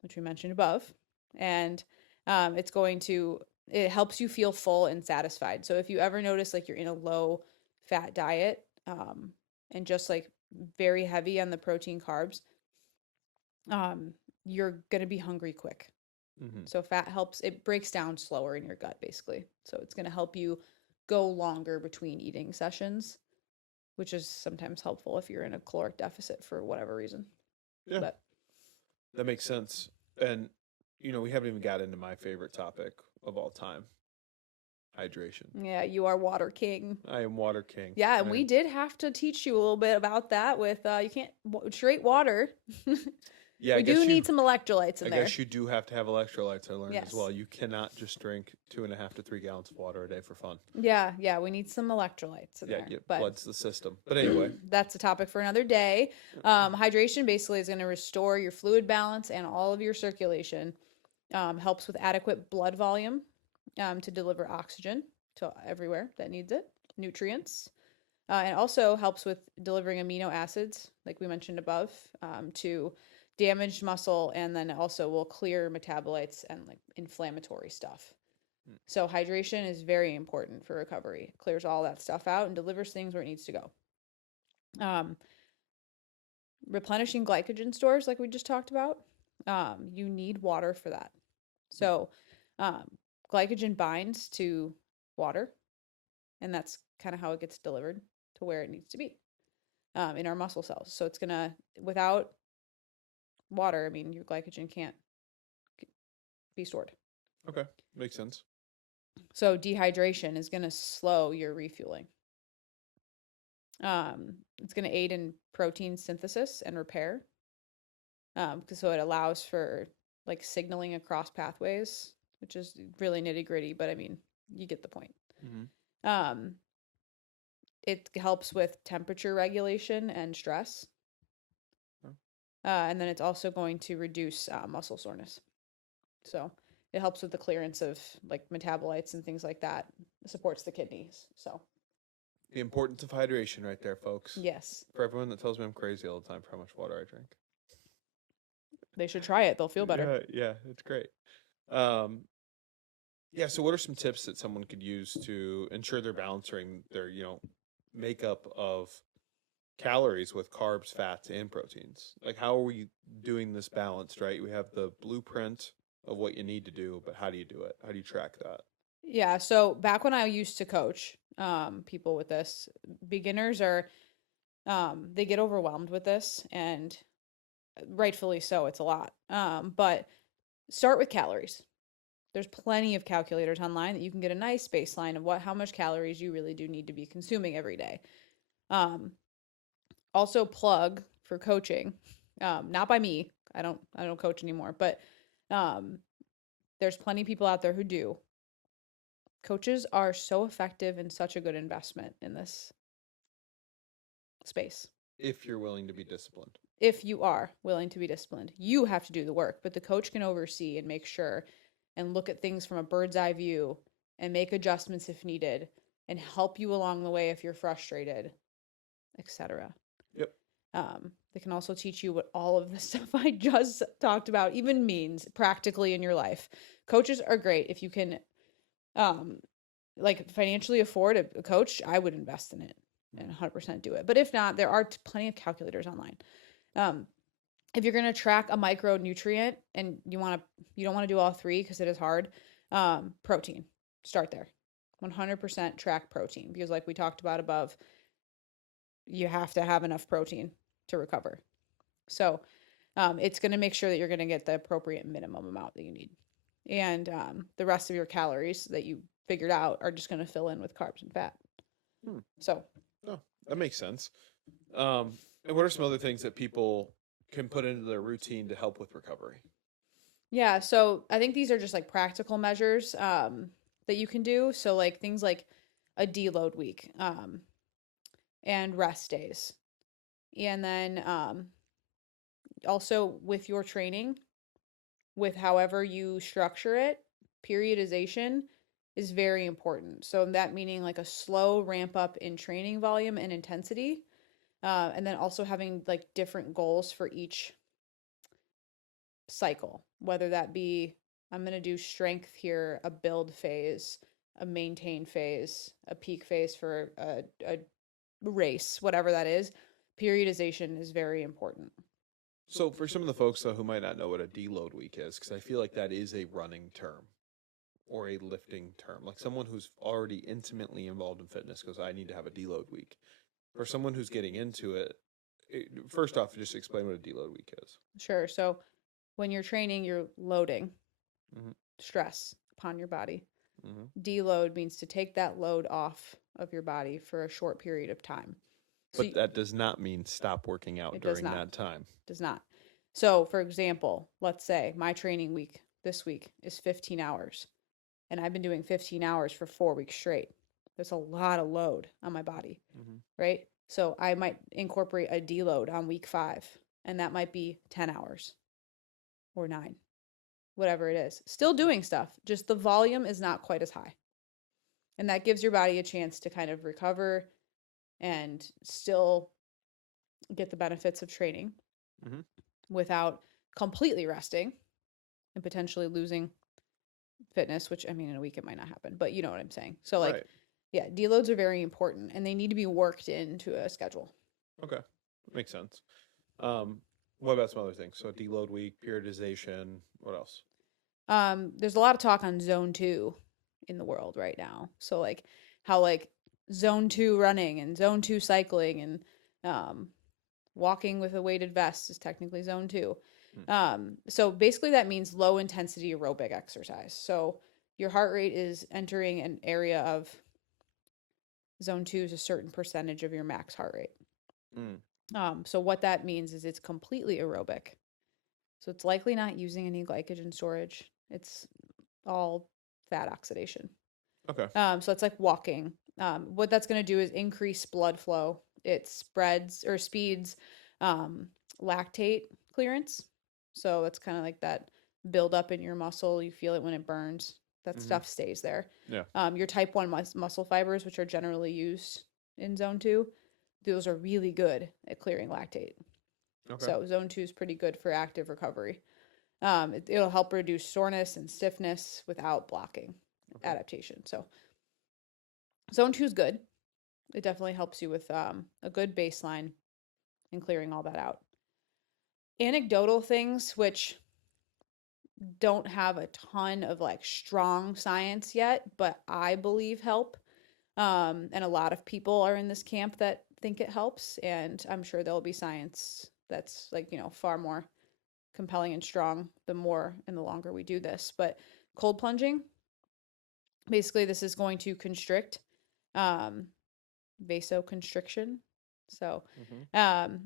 which we mentioned above. And it helps you feel full and satisfied. So if you ever notice like you're in a low fat diet and just like very heavy on the protein carbs, you're going to be hungry quick. So fat helps, it breaks down slower in your gut basically. So it's going to help you go longer between eating sessions, which is sometimes helpful if you're in a caloric deficit for whatever reason. Yeah, but that makes sense. And, we haven't even got into my favorite topic of all time, hydration. Yeah, you are water king. I am water king. Yeah, and we did have to teach you a little bit about that with you can't straight water. Yeah, we do need some electrolytes in there. I guess you do have to have electrolytes. I learned Yes. as well. You cannot just drink 2.5 to 3 gallons of water a day for fun. Yeah, we need some electrolytes in there. Yeah, it floods the system. But anyway, that's a topic for another day. Hydration basically is going to restore your fluid balance and all of your circulation. Helps with adequate blood volume to deliver oxygen to everywhere that needs it, nutrients. And also helps with delivering amino acids, like we mentioned above, to damaged muscle, and then also will clear metabolites and like inflammatory stuff. So hydration is very important for recovery. It clears all that stuff out and delivers things where it needs to go. Replenishing glycogen stores, like we just talked about, you need water for that. So glycogen binds to water, and that's kind of how it gets delivered to where it needs to be in our muscle cells. So it's gonna, without water, I mean, your glycogen can't be stored. Okay, makes sense. So dehydration is going to slow your refueling. It's going to aid in protein synthesis and repair. So it allows for like signaling across pathways, which is really nitty gritty, but I mean, you get the point. It helps with temperature regulation and stress. And then it's also going to reduce muscle soreness. So it helps with the clearance of like metabolites and things like that. It supports the kidneys. So the importance of hydration right there, folks. Yes. For everyone that tells me I'm crazy all the time for how much water I drink. They should try it. They'll feel better. Yeah, it's great. Yeah, so what are some tips that someone could use to ensure they're balancing their, makeup of calories with carbs, fats, and proteins? Like, how are we doing this balanced, right? We have the blueprint of what you need to do, but how do you do it? How do you track that? Yeah. So back when I used to coach people with this, beginners are they get overwhelmed with this, and rightfully so. It's a lot. But start with calories. There's plenty of calculators online that you can get a nice baseline of how much calories you really do need to be consuming every day. Also plug for coaching, not by me. I don't coach anymore, but there's plenty of people out there who do. Coaches are so effective and such a good investment in this space. If you're willing to be disciplined. If you are willing to be disciplined, you have to do the work, but the coach can oversee and make sure and look at things from a bird's eye view and make adjustments if needed and help you along the way if you're frustrated, etc. Yep. They can also teach you what all of the stuff I just talked about even means practically in your life. Coaches are great. If you can like financially afford a coach, I would invest in it and 100% do it. But if not, there are plenty of calculators online. If you're going to track a micronutrient and you don't want to do all three because it is hard, protein, start there. 100% track protein, because like we talked about above, you have to have enough protein to recover. So it's going to make sure that you're going to get the appropriate minimum amount that you need. And the rest of your calories that you figured out are just going to fill in with carbs and fat. So. Oh, that makes sense. And what are some other things that people can put into their routine to help with recovery? Yeah, so I think these are just like practical measures that you can do. So like things like a deload week and rest days. And then also with your training, with however you structure it, periodization is very important. So that meaning like a slow ramp up in training volume and intensity. And then also having like different goals for each cycle, whether that be I'm going to do strength here, a build phase, a maintain phase, a peak phase for a race, whatever that is. Periodization is very important. So for some of the folks though who might not know what a deload week is, because I feel like that is a running term or a lifting term, like someone who's already intimately involved in fitness goes, I need to have a deload week. For someone who's getting into it, first off, just explain what a deload week is. Sure. So when you're training, you're loading stress upon your body. Deload means to take that load off of your body for a short period of time. But that does not mean stop working out during that time. Does not. So, for example, let's say my training week this week is 15 hours, and I've been doing 15 hours for 4 weeks straight. That's a lot of load on my body, right? So I might incorporate a deload on week 5, and that might be 10 hours or 9, whatever it is. Still doing stuff, just the volume is not quite as high. And that gives your body a chance to kind of recover and still get the benefits of training without completely resting and potentially losing fitness, which I mean, in a week it might not happen, but you know what I'm saying. So like, right. Yeah, deloads are very important and they need to be worked into a schedule. Okay. Makes sense. What about some other things? So deload week, periodization, what else? There's a lot of talk on zone 2 in the world right now. So like how like zone 2 running and zone 2 cycling and walking with a weighted vest is technically zone 2. So basically that means low intensity aerobic exercise. So your heart rate is entering an area of zone 2 is a certain percentage of your max heart rate. So what that means is it's completely aerobic. So it's likely not using any glycogen storage. It's all fat oxidation. Okay. So it's like walking. What that's going to do is increase blood flow. It spreads or speeds lactate clearance. So it's kind of like that build up in your muscle. You feel it when it burns. That stuff stays there. Yeah. Your type 1 muscle fibers, which are generally used in zone 2, those are really good at clearing lactate. Okay. So zone 2 is pretty good for active recovery. It'll help reduce soreness and stiffness without blocking adaptation. So zone 2 is good. It definitely helps you with a good baseline and clearing all that out. Anecdotal things, which don't have a ton of like strong science yet, but I believe help. And a lot of people are in this camp that think it helps, and I'm sure there'll be science that's like, far more compelling and strong the more and the longer we do this. But cold plunging, basically this is going to constrict, um, vasoconstriction. So Mm-hmm. um,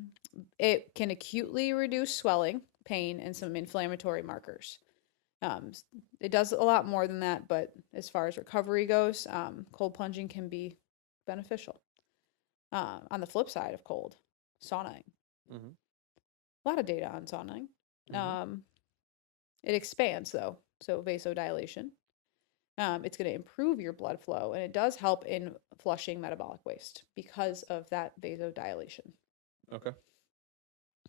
it can acutely reduce swelling, pain, and some inflammatory markers. Um, it does a lot more than that, but as far as recovery goes, cold plunging can be beneficial. On the flip side of cold, sauning. Mm-hmm. A lot of data on sauning. Mm-hmm. It expands though, so vasodilation. It's going to improve your blood flow, and it does help in flushing metabolic waste because of that vasodilation. Okay.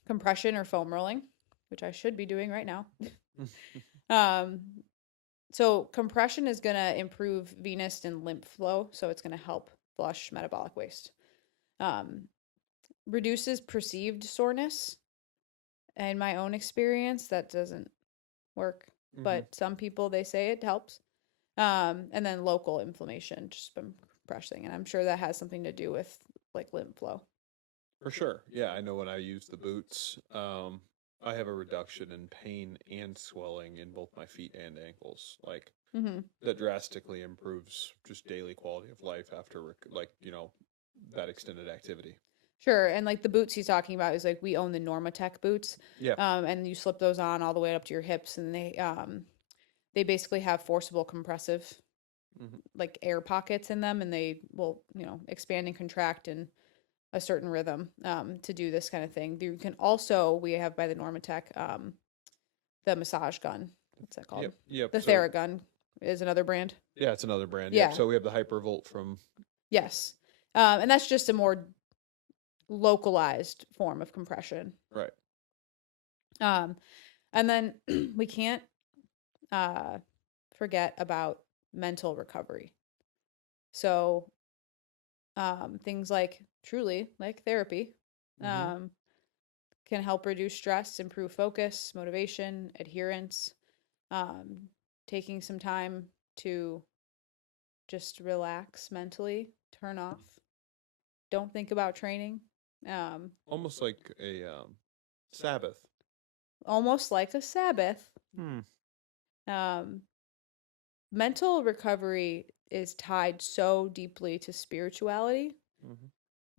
Compression or foam rolling, which I should be doing right now. um, so compression is going to improve venous and lymph flow, so it's going to help flush metabolic waste. Reduces perceived soreness. In my own experience, that doesn't work, Mm-hmm. but some people, they say it helps. And then local inflammation just from compressing, and I'm sure that has something to do with like lymph flow. For sure. Yeah, I know when I use the boots, I have a reduction in pain and swelling in both my feet and ankles. Like Mm-hmm. that drastically improves just daily quality of life after that extended activity. Sure, and like the boots he's talking about is like we own the Normatec boots, Yeah. and you slip those on all the way up to your hips, and they basically have forcible compressive Mm-hmm. like air pockets in them, and they will expand and contract in a certain rhythm to do this kind of thing. You can also, we have by the Normatec, the massage gun. What's that called? Yep. Yep. The So Theragun is another brand. yeah, it's another brand. Yeah. Yep. So we have the Hypervolt from. Yes. And that's just a more localized form of compression. Right. And then we can't forget about mental recovery. So things like truly like therapy Mm-hmm. can help reduce stress, improve focus, motivation, adherence, um, taking some time to just relax mentally, turn off, don't think about training. Um, Almost like a Sabbath. Almost like a Sabbath. Hmm. Um, Mental recovery is tied so deeply to spirituality Mm-hmm.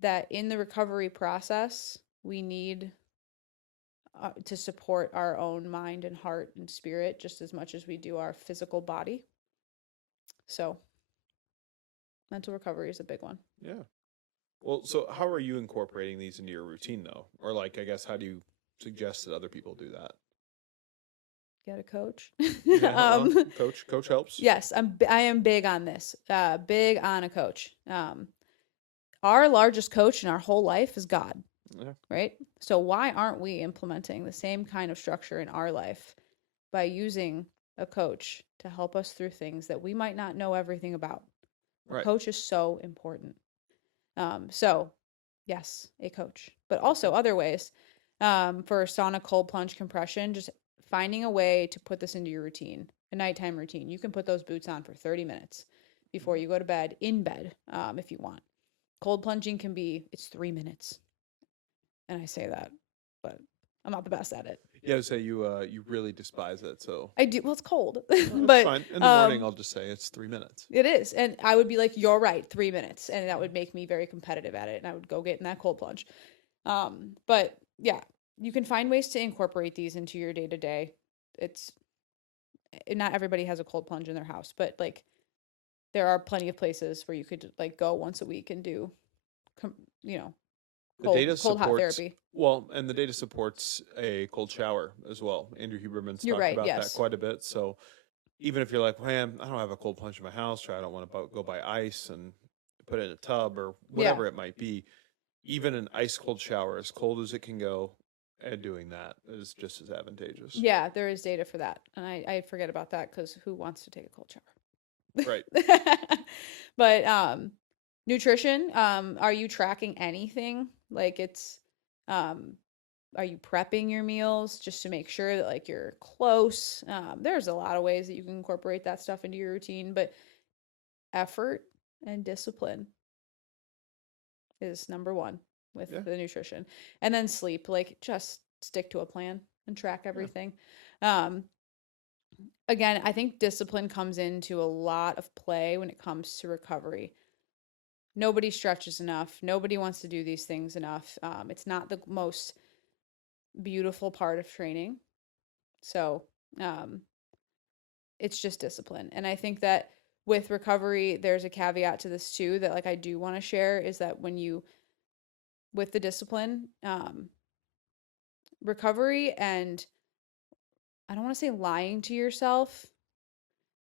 that in the recovery process, we need to support our own mind and heart and spirit just as much as we do our physical body. So, mental recovery is a big one. Yeah. Well, so how are you incorporating these into your routine, though? Or like, I guess, how do you suggest that other people do that? Get a coach. Yeah. Coach helps. Yes, I am big on this. Big on a coach. Our largest coach in our whole life is God. Yeah. Right? So why aren't we implementing the same kind of structure in our life by using a coach to help us through things that we might not know everything about? A Right. coach is so important. So yes, a coach, but also other ways. For sauna, cold plunge, compression, just finding a way to put this into your routine, a nighttime routine. You can put those boots on for 30 minutes before you go to bed, in bed, if you want. Cold plunging can be, it's 3 minutes. And I say that, but I'm not the best at it. Yeah. So you really despise it. So I do. Well, it's cold, it's but fine. In the morning, I'll just say it's 3 minutes. it is, and I would be like, "You're right, 3 minutes," and that would make me very competitive at it, and I would go get in that cold plunge. But yeah, you can find ways to incorporate these into your day to day. It's not everybody has a cold plunge in their house, but like there are plenty of places where you could like go once a week and do, you know, The data cold hot supports therapy. well, and the data supports a cold shower as well. Andrew Huberman's You're talked right. about that Yes. quite a bit. So even if you're like, man, I don't have a cold plunge in my house, or I don't want to go buy ice and put it in a tub or whatever it might be, even an ice cold shower, as cold as it can go, and doing that is just as advantageous. Yeah, there is data for that, and I forget about that because who wants to take a cold shower? Right. But nutrition, are you tracking anything? Like it's Are you prepping your meals just to make sure that like you're close? There's a lot of ways that you can incorporate that stuff into your routine, but effort and discipline is number one with Yeah. the nutrition. And then sleep, like just stick to a plan and track Yeah. everything. Um, Again, I think discipline comes into a lot of play when it comes to recovery. Nobody stretches enough. Nobody wants to do these things enough. It's not the most beautiful part of training. So um, it's just discipline. And I think that with recovery, there's a caveat to this too that like I do want to share is that when you, with the discipline, recovery and I don't want to say lying to yourself,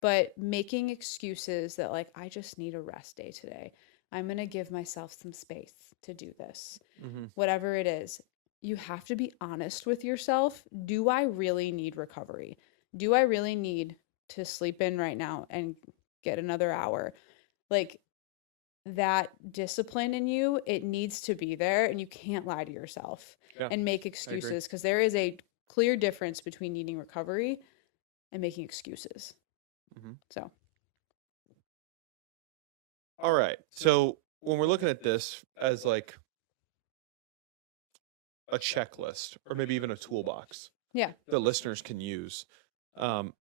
but making excuses that like I just need a rest day today. I'm going to give myself some space to do this. Mm-hmm. Whatever it is, you have to be honest with yourself. Do I really need recovery? Do I really need to sleep in right now and get another hour? Like that discipline in you, it needs to be there and you can't lie to yourself Yeah, and make I agree. excuses because there is a clear difference between needing recovery and making excuses. Mm-hmm. So, All right. So when we're looking at this as like a checklist or maybe even a toolbox yeah. that listeners can use, um,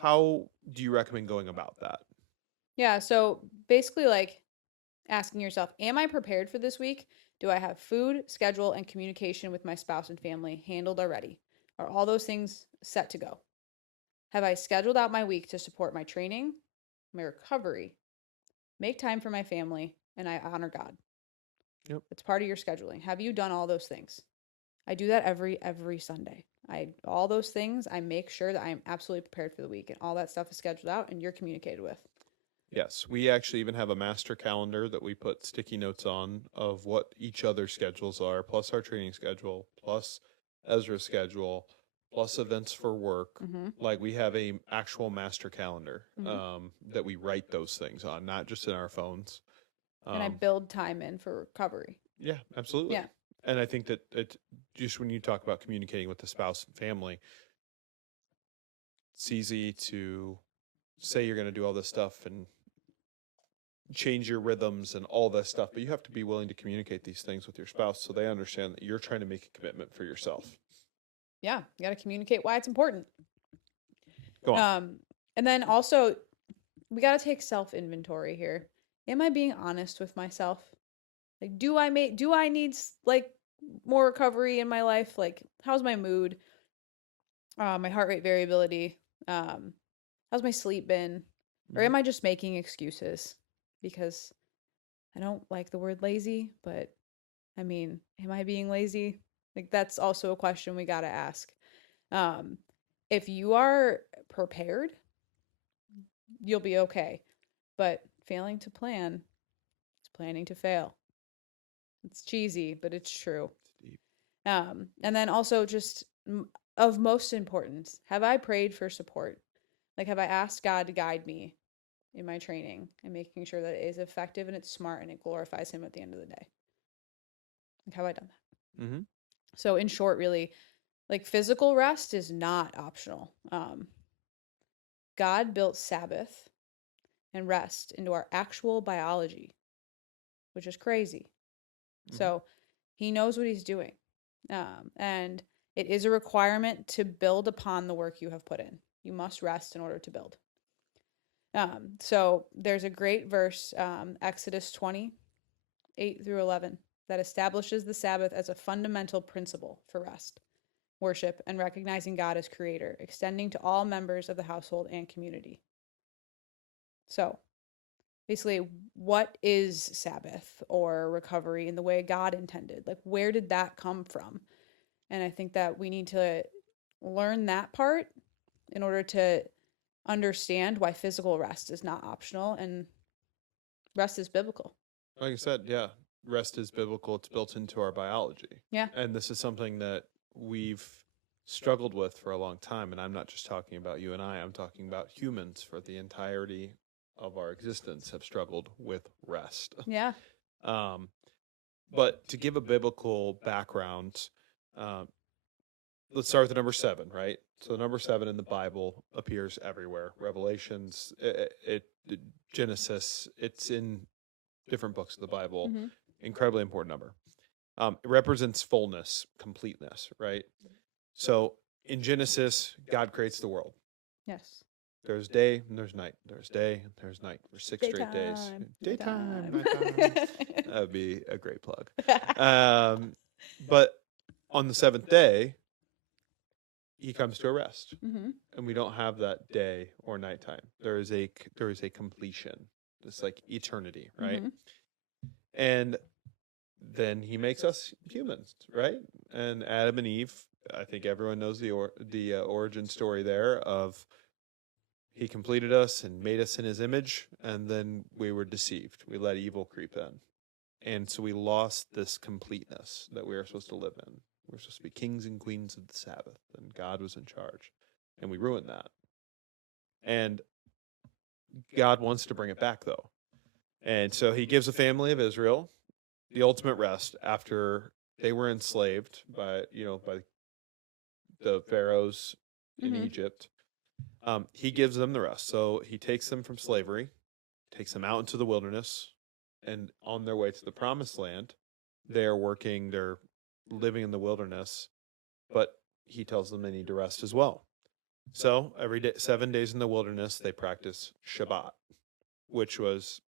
how do you recommend going about that? Yeah, so basically like asking yourself, am I prepared for this week? Do I have food, schedule, and communication with my spouse and family handled already? Are all those things set to go? Have I scheduled out my week to support my training, my recovery, make time for my family, and I honor God? Yep. It's part of your scheduling. Have you done all those things? I do that every Sunday. All those things, I make sure that I am absolutely prepared for the week and all that stuff is scheduled out and you're communicated with. Yes, we actually even have a master calendar that we put sticky notes on of what each other's schedules are, plus our training schedule, plus Ezra's schedule, plus events for work. Mm-hmm. Like we have a actual master calendar Mm-hmm. that we write those things on, not just in our phones. And I Um, build time in for recovery. yeah, absolutely. Yeah. And I think that it just when you talk about communicating with the spouse and family, it's easy to say you're going to do all this stuff and change your rhythms and all this stuff, but you have to be willing to communicate these things with your spouse so they understand that you're trying to make a commitment for yourself. Yeah. You got to communicate why it's important. Go on. And then also, we got to take self inventory here. Am I being honest with myself? Like, do I need like more recovery in my life? Like, how's my mood? My heart rate variability? How's my sleep been? Or am I just making excuses? Because I don't like the word lazy, but I mean, am I being lazy? Like, that's also a question we got to ask. Um, if you are prepared, you'll be okay. But failing to plan is planning to fail. It's cheesy, but it's true. It's deep. And then also just of most importance, have I prayed for support? Like, have I asked God to guide me in my training and making sure that it is effective and it's smart and it glorifies Him at the end of the day? Like, have I done that? Mm-hmm. So, in short, really, like physical rest is not optional. God built Sabbath and rest into our actual biology, which is crazy. Mm-hmm. So, He knows what He's doing. And it is a requirement to build upon the work you have put in. You must rest in order to build. So there's a great verse, Exodus 20:8-11, that establishes the Sabbath as a fundamental principle for rest, worship, and recognizing God as creator, extending to all members of the household and community. So basically, what is Sabbath or recovery in the way God intended? Like, where did that come from? And I think that we need to learn that part in order to understand why physical rest is not optional and rest is biblical. Like I said, yeah, rest is biblical. It's built into our biology. Yeah. And this is something that we've struggled with for a long time. And I'm not just talking about you and I'm talking about humans for the entirety of our existence have struggled with rest. Yeah. But to give a biblical background, Um, let's start with the number 7, right? So the number 7 in the Bible appears everywhere. Revelations, Genesis, it's in different books of the Bible. Mm-hmm. Incredibly important number. It represents fullness, completeness, right? So in Genesis, God creates the world. Yes. There's day and there's night. There's day and there's night for 6 straight days. Daytime, nighttime. That would be a great plug. But on the 7th day, he comes to a rest, Mm-hmm. and we don't have that day or nighttime. There is a completion. It's like eternity, right? Mm-hmm. And then he makes us humans, right? And Adam and Eve. I think everyone knows the origin story there of he completed us and made us in his image, and then we were deceived. We let evil creep in. And so we lost this completeness that we were supposed to live in. We were supposed to be kings and queens of the Sabbath, and God was in charge. And we ruined that. And God wants to bring it back, though. And so he gives the family of Israel the ultimate rest after they were enslaved by the pharaohs in Mm-hmm. Egypt. He gives them the rest. So he takes them from slavery, takes them out into the wilderness, and on their way to the promised land, they're living in the wilderness, but he tells them they need to rest as well. So every day, 7 days in the wilderness, they practice Shabbat, which was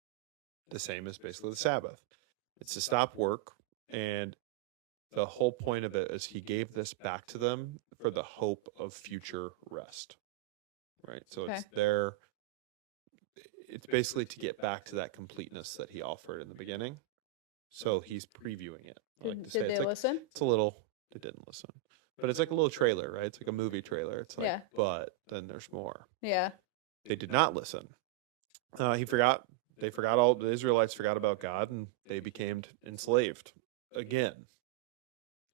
the same as basically the Sabbath. It's to stop work, and the whole point of it is he gave this back to them for the hope of future rest. Right? So Okay. it's basically to get back to that completeness that he offered in the beginning. So he's previewing it. Did they listen? They didn't listen. But it's like a little trailer, right? It's like a movie trailer. It's like, Yeah. but then there's more. Yeah. They did not listen. The Israelites forgot about God, and they became enslaved again.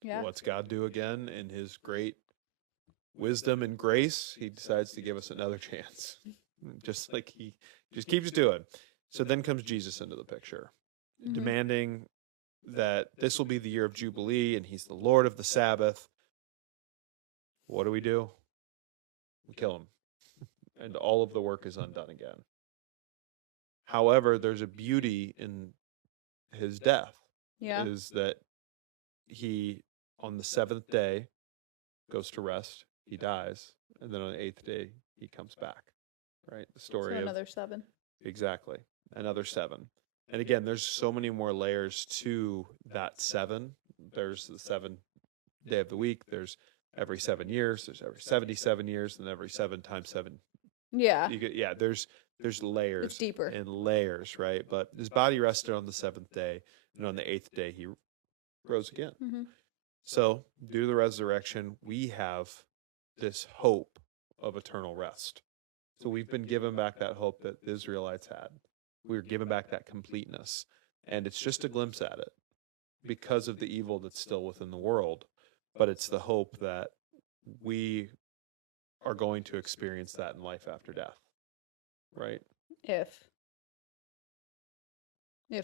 Yeah. What's God do again in his great wisdom and grace? He decides to give us another chance, just like he just keeps doing. So then comes Jesus into the picture, Mm-hmm. demanding that this will be the year of Jubilee, and he's the Lord of the Sabbath. What do? We kill him, and all of the work is undone again. However, there's a beauty in his death. Yeah. Is that he, on the 7th day, goes to rest, he dies, and then on the 8th day, he comes back. Right? The story of another 7. Exactly. Another 7. And again, there's so many more layers to that 7. There's the 7th day of the week. There's every 7 years. There's every 77 years, and every 7 times 7. Yeah. There's layers. It's deeper. And layers, right? But his body rested on the 7th day, and on the 8th day, he rose again. Mm-hmm. So, due to the resurrection, we have this hope of eternal rest. So we've been given back that hope that the Israelites had. We were given back that completeness. And it's just a glimpse at it because of the evil that's still within the world. But it's the hope that we are going to experience that in life after death. Right? If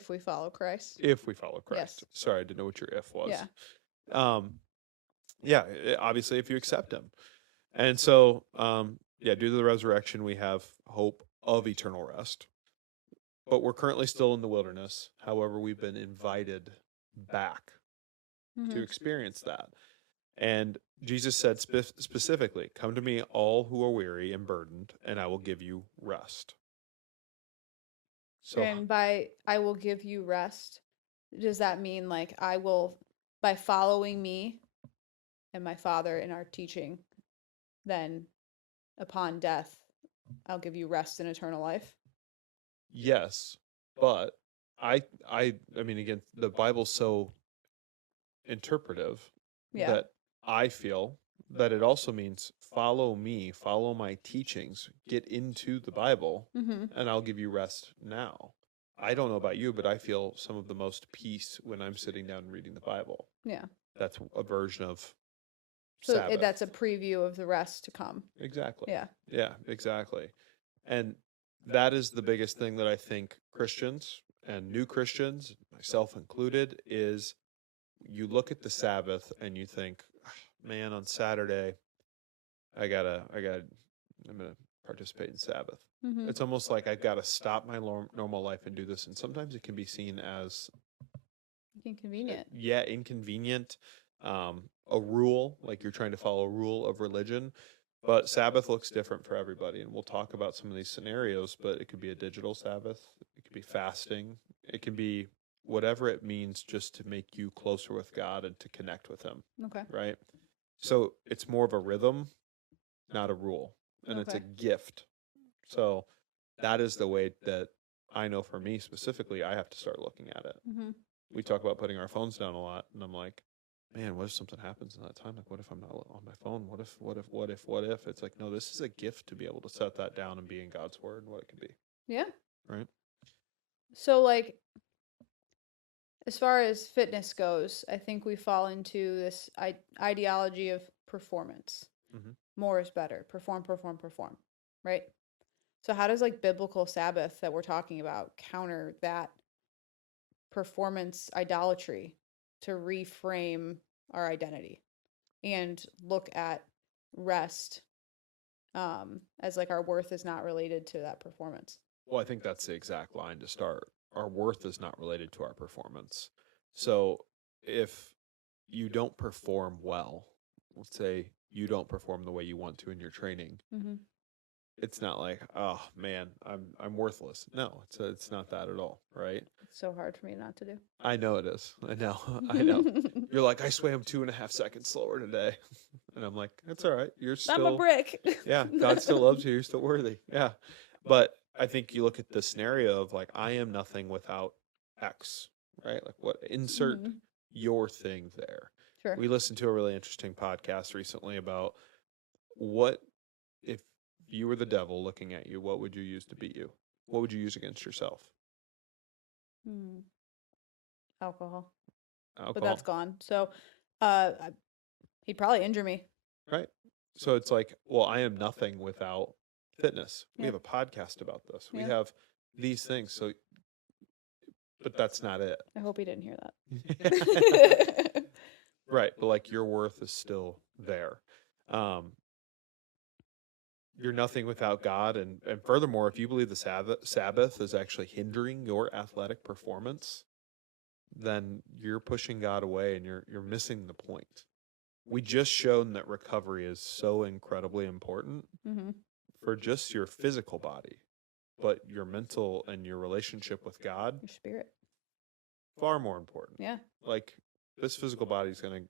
we follow Christ. If we follow Christ. Yes. Sorry, I didn't know what your if was. Yeah. Obviously, if you accept him. And so, due to the resurrection, we have hope of eternal rest. But we're currently still in the wilderness. However, we've been invited back to experience that. And Jesus said specifically, "Come to me, all who are weary and burdened, and I will give you rest." So, and by I will give you rest, does that mean like I will, by following me and my Father in our teaching, then upon death, I'll give you rest and eternal life? yes, but I mean, again, the Bible's so interpretive that I feel that it also means follow me, follow my teachings, get into the Bible, and I'll give you rest now. I don't know about you, but I feel some of the most peace when I'm sitting down and reading the Bible. Yeah. That's a version of So Sabbath. that's a preview of the rest to come. Exactly. Yeah. Yeah, exactly. And that is the biggest thing that I think Christians and new Christians, myself included, is you look at the Sabbath and you think, man, on Saturday, I'm gonna participate in Sabbath. Mm-hmm. It's almost like I've got to stop my normal life and do this. And sometimes it can be seen as Inconvenient. inconvenient, a rule, like you're trying to follow a rule of religion. But Sabbath looks different for everybody, and we'll talk about some of these scenarios. But it could be a digital Sabbath, it could be fasting, it can be whatever it means, just to make you closer with God and to connect with Him. Okay. Right. So it's more of a rhythm, not a rule, and it's a gift. So that is the way that I know for me specifically, I have to start looking at it. Mm-hmm. We talk about putting our phones down a lot, and I'm like, man, what if something happens in that time? Like, what if I'm not on my phone? What if? It's like, no, this is a gift to be able to set that down and be in God's word and what it can be. Yeah. Right. So, like, as far as fitness goes, I think we fall into this ideology of performance. Mm-hmm. More is better. Perform, perform, perform. Right? So how does, like, biblical Sabbath that we're talking about counter that performance idolatry to reframe our identity and look at rest as, like, our worth is not related to that performance? Well, I think that's the exact line to start. Our worth is not related to our performance. So if you don't perform well, let's say you don't perform the way you want to in your training, Mm-hmm. it's not like, oh man, I'm worthless. No, it's not that at all, right? It's so hard for me not to do. I know it is. I know. I know. You're like, I swam 2.5 seconds slower today. And I'm like, that's all right. You're still, I'm a brick. yeah, God still loves you. You're still worthy. Yeah. But I think you look at the scenario of, like, I am nothing without X, right? Like, what, insert Mhm. your thing there. Sure. We listened to a really interesting podcast recently about what if you were the devil looking at you, what would you use to beat you? What would you use against yourself? Alcohol. Alcohol. But that's gone. So he'd probably injure me. Right. So it's like, well, I am nothing without fitness. We Yeah. have a podcast about this. We Yeah. have these things. So, but that's not it. I hope he didn't hear that. Right. But, like, your worth is still there. You're nothing without God. And furthermore, if you believe the Sabbath is actually hindering your athletic performance, then you're pushing God away and you're missing the point. We just shown that recovery is so incredibly important Mm-hmm. for just your physical body, but your mental and your relationship with God, Your spirit. far more important. Yeah. Like, this physical body is going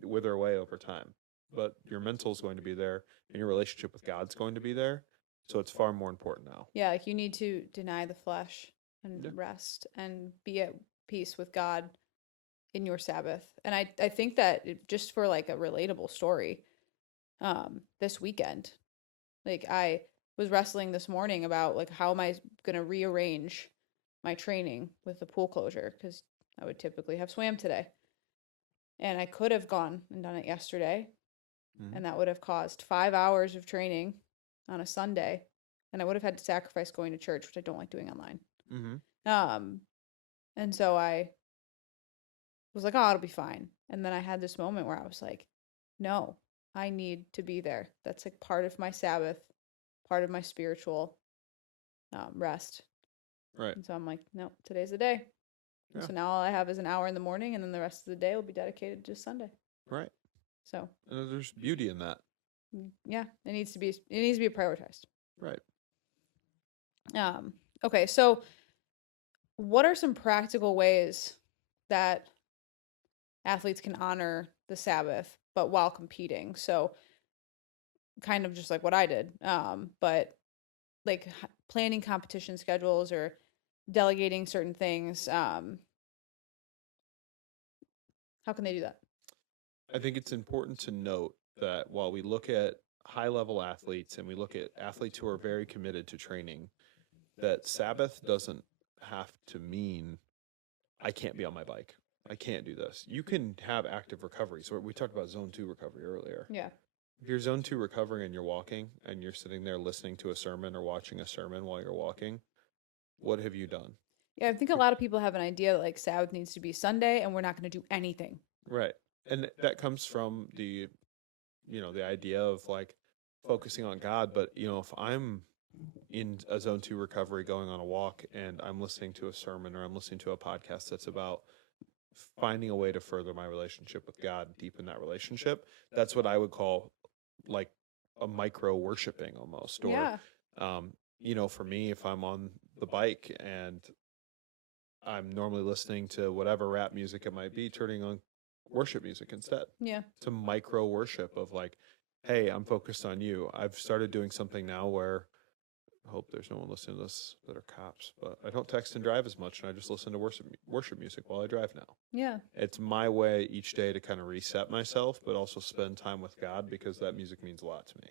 to wither away over time, but your mental is going to be there and your relationship with God's going to be there. So it's far more important now. Yeah, like, you need to deny the flesh and Yeah. rest and be at peace with God in your Sabbath. And I think that just for, like, a relatable story, this weekend, like, I was wrestling this morning about, like, how am I going to rearrange my training with the pool closure, because I would typically have swam today. And I could have gone and done it yesterday, Mhm. and that would have caused 5 hours of training on a Sunday, and I would have had to sacrifice going to church, which I don't like doing online. Mm-hmm. And so I was like, oh, it'll be fine. And then I had this moment where I was like, no, I need to be there. That's, like, part of my Sabbath, part of my spiritual rest. Right. And so I'm like, no, today's the day. Yeah. So now all I have is an hour in the morning, and then the rest of the day will be dedicated to Sunday. Right. So And there's beauty in that. yeah, it needs to be prioritized. Right. Okay, so what are some practical ways that athletes can honor the Sabbath but while competing? So kind of just like what I did, but, like, planning competition schedules or delegating certain things. How can they do that? I think it's important to note that while we look at high level athletes and we look at athletes who are very committed to training, that Sabbath doesn't have to mean I can't be on my bike. I can't do this. You can have active recovery. So we talked about zone 2 recovery earlier. Yeah. If you're zone 2 recovering and you're walking and you're sitting there listening to a sermon or watching a sermon while you're walking, what have you done? Yeah, I think a lot of people have an idea that, like, Sabbath needs to be Sunday and we're not going to do anything. Right. And that comes from the idea of like focusing on God. But, if I'm in a zone 2 recovery going on a walk and I'm listening to a sermon or I'm listening to a podcast that's about finding a way to further my relationship with God, deepen that relationship, that's what I would call like a micro worshiping almost. Or, Yeah. for me, if I'm on the bike and I'm normally listening to whatever rap music it might be, turning on worship music instead. Yeah. It's a micro worship of like, hey, I'm focused on you. I've started doing something now where I hope there's no one listening to this that are cops, but I don't text and drive as much, and I just listen to worship music while I drive now. Yeah. It's my way each day to kind of reset myself, but also spend time with God because that music means a lot to me.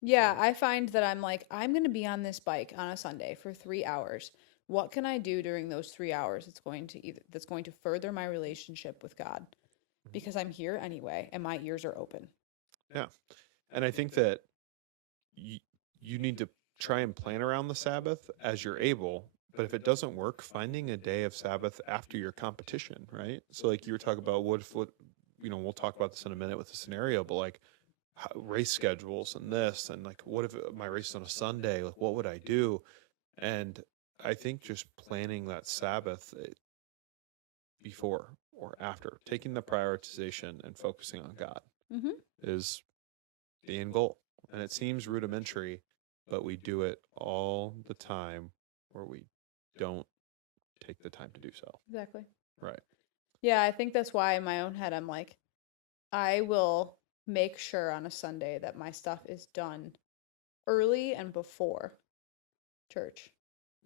Yeah, I find that I'm like, I'm going to be on this bike on a Sunday for 3 hours. What can I do during those 3 hours that's going to further my relationship with God? Because I'm here anyway, and my ears are open. Yeah. And I think that you need to try and plan around the Sabbath as you're able. But if it doesn't work, finding a day of Sabbath after your competition, right? So, like you were talking about, we'll talk about this in a minute with the scenario, but like race schedules and this, and like, what if my race is on a Sunday? Like, what would I do? And I think just planning that Sabbath before or after, taking the prioritization and focusing on God Mm-hmm. is the end goal. And it seems rudimentary, but we do it all the time where we don't take the time to do so. Exactly. Right. Yeah, I think that's why in my own head I'm like, I will make sure on a Sunday that my stuff is done early and before church.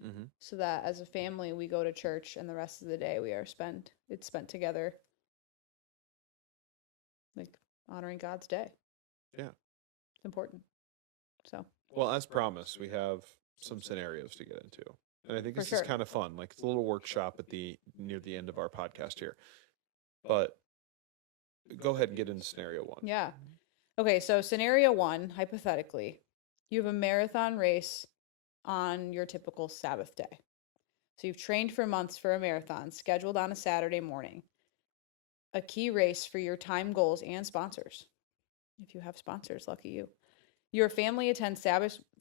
Mm-hmm. So that as a family we go to church and the rest of the day it's spent together, like honoring God's day. Yeah. It's important. So Well, as promised, we have some scenarios to get into. And I think for this is sure. kind of fun. Like it's a little workshop at the near the end of our podcast here. But go ahead and get into scenario one. Yeah. Okay, so scenario one, hypothetically, you have a marathon race on your typical Sabbath day. So you've trained for months for a marathon scheduled on a Saturday morning, a key race for your time goals and sponsors. If you have sponsors, lucky you. Your family attends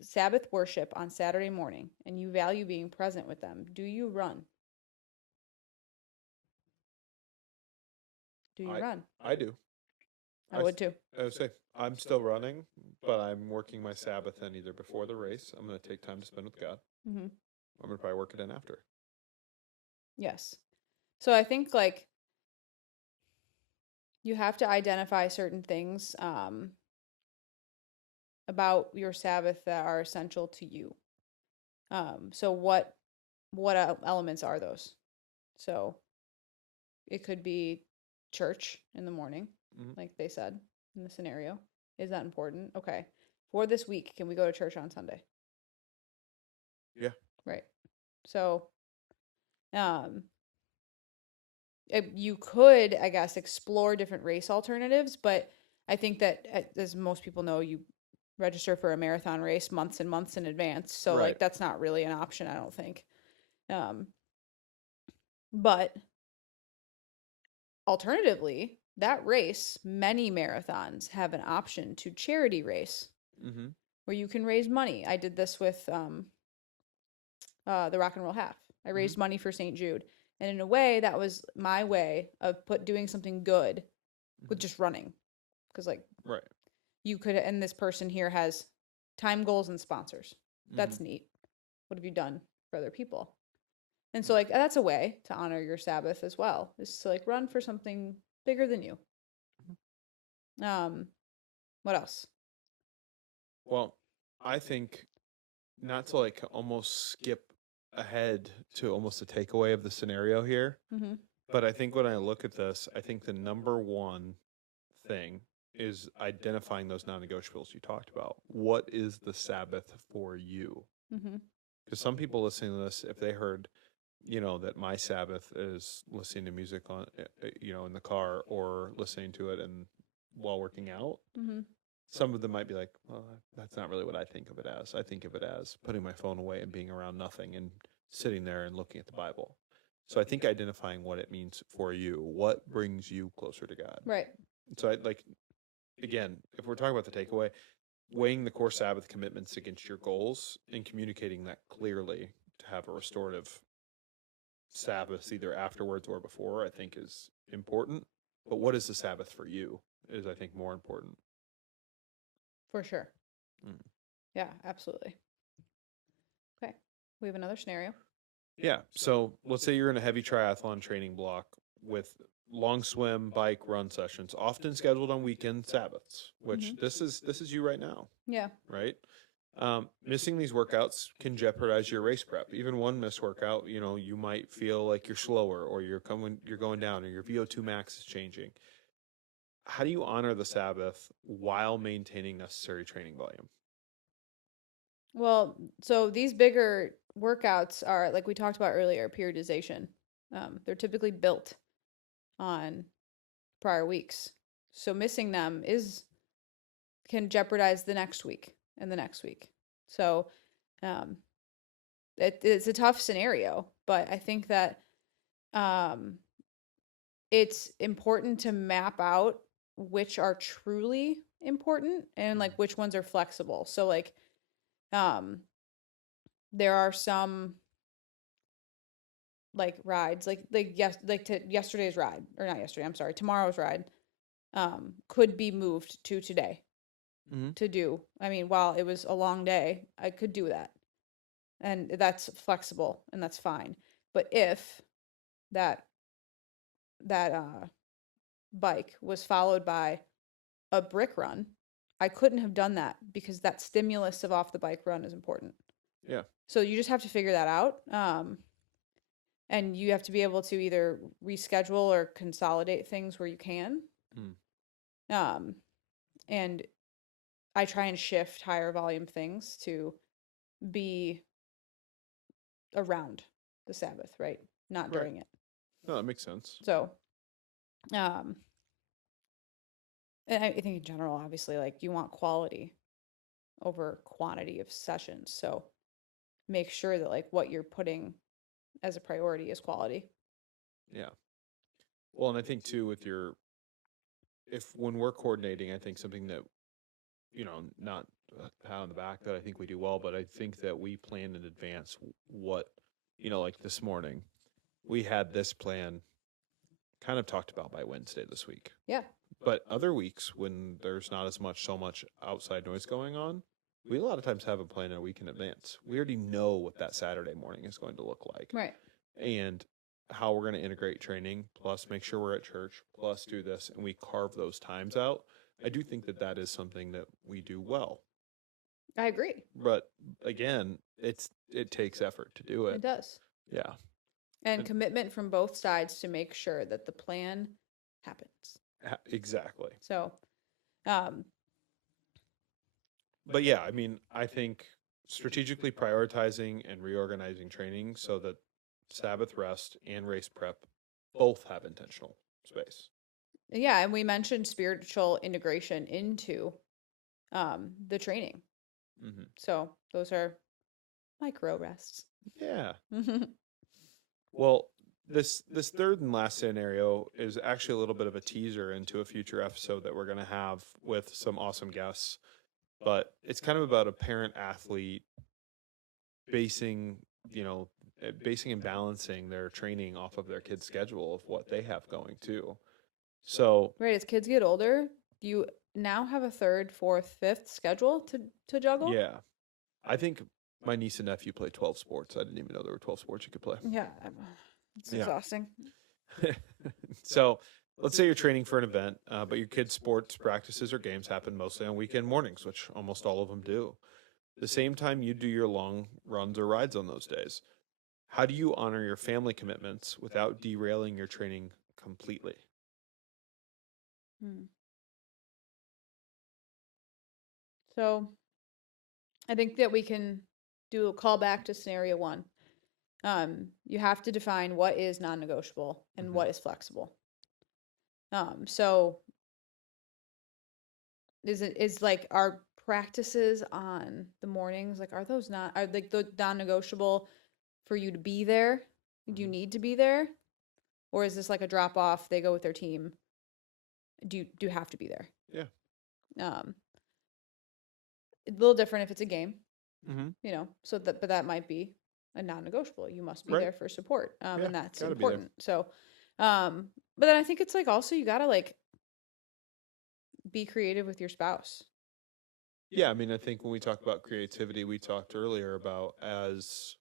Sabbath worship on Saturday morning, and you value being present with them. Do you run? Do you run? I do. I would too. I would say I'm still running, but I'm working my Sabbath in either before the race. I'm going to take time to spend with God. Mm-hmm. I'm going to probably work it in after. Yes. So I think like you have to identify certain things about your Sabbath that are essential to you. So what elements are those? So it could be church in the morning, like they said in the scenario. Is that important? Okay. For this week, can we go to church on Sunday? Yeah. Right. So, you could, I guess, explore different race alternatives, but I think that, as most people know, you register for a marathon race months and months in advance. So, Right. like, that's not really an option, I don't think. But alternatively, that race, many marathons have an option to charity race where you can raise money. I did this with the Rock and Roll Half. I raised money for St. Jude. And in a way, that was my way of doing something good with just running. Because, like, right. you could, and this person here has time goals and sponsors. That's neat. What have you done for other people? And so, like, that's a way to honor your Sabbath as well, is to, like, run for something bigger than you. What else? Well, I think not to like almost skip ahead to almost a takeaway of the scenario here, but I think when I look at this, I think the number one thing is identifying those non-negotiables you talked about. What is the Sabbath for you? Because some people listening to this, if they heard, that my Sabbath is listening to music on, in the car or listening to it and while working out, some of them might be like, well, that's not really what I think of it as. I think of it as putting my phone away and being around nothing and sitting there and looking at the Bible. So I think identifying what it means for you, what brings you closer to God. Right. So I like, again, if we're talking about the takeaway, weighing the core Sabbath commitments against your goals and communicating that clearly to have a restorative Sabbath either afterwards or before, I think is important. But what is the Sabbath for you is, I think, more important. For sure. Mm. Yeah, absolutely. Okay. We have another scenario. Yeah. So let's say you're in a heavy triathlon training block with long swim, bike, run sessions, often scheduled on weekend Sabbaths, which this is you right now, Yeah. right? Missing these workouts can jeopardize your race prep. Even one missed workout, you might feel like you're slower or you're going down or your VO2 max is changing. How do you honor the Sabbath while maintaining necessary training volume? Well, so these bigger workouts are, like we talked about earlier, periodization. They're typically built on prior weeks. So missing them can jeopardize the next week and the next week. So um, it's a tough scenario, but I think that it's important to map out which are truly important and like which ones are flexible. So like there are some like rides yesterday's ride, or not yesterday, I'm sorry, tomorrow's ride could be moved to today to do. I mean, while it was a long day, I could do that. And that's flexible and that's fine. But if that bike was followed by a brick run, I couldn't have done that because that stimulus of off the bike run is important. Yeah. So you just have to figure that out. And you have to be able to either reschedule or consolidate things where you can. And I try and shift higher volume things to be around the Sabbath, right? Not during it. No, that makes sense. So, and I think in general, obviously, like you want quality over quantity of sessions. So make sure that like what you're putting as a priority is quality. Yeah. Well, and I think too if when we're coordinating, I think something that, not a pat on the back that I think we do well, but I think that we plan in advance what, like this morning, we had this plan kind of talked about by Wednesday this week. Yeah. But other weeks when there's not so much outside noise going on, we a lot of times have a plan a week in advance. We already know what that Saturday morning is going to look like. Right. And how we're going to integrate training, plus make sure we're at church, plus do this, and we carve those times out. I do think that is something that we do well. I agree. But again, it takes effort to do it. It does. Yeah. And commitment from both sides to make sure that the plan happens. Exactly. So, but yeah, I mean, I think strategically prioritizing and reorganizing training so that Sabbath rest and race prep both have intentional space. Yeah, and we mentioned spiritual integration into the training. So those are micro rests. Yeah. Well, this third and last scenario is actually a little bit of a teaser into a future episode that we're going to have with some awesome guests. But it's kind of about a parent athlete basing and balancing their training off of their kids' schedule of what they have going too. So right, as kids get older, you now have a third, fourth, fifth schedule to juggle. Yeah, I think my niece and nephew play 12 sports. I didn't even know there were 12 sports you could play. Yeah, it's exhausting. So let's say you're training for an event, but your kids' sports practices or games happen mostly on weekend mornings, which almost all of them do. The same time you do your long runs or rides on those days. How do you honor your family commitments without derailing your training completely? So I think that we can do a callback to scenario one. You have to define what is non-negotiable and what is flexible. So is like our practices on the mornings, like are like the non-negotiable for you to be there? Do you need to be there? Or is this like a drop off? They go with their team. Do you have to be there? Yeah. A little different if it's a game, Mm-hmm. but that might be a non-negotiable. You must be Right. there for support. Yeah, And that's gotta be there. important. So, but then I think it's like also you gotta like be creative with your spouse. Yeah, I mean, I think when we talk about creativity, we talked earlier about as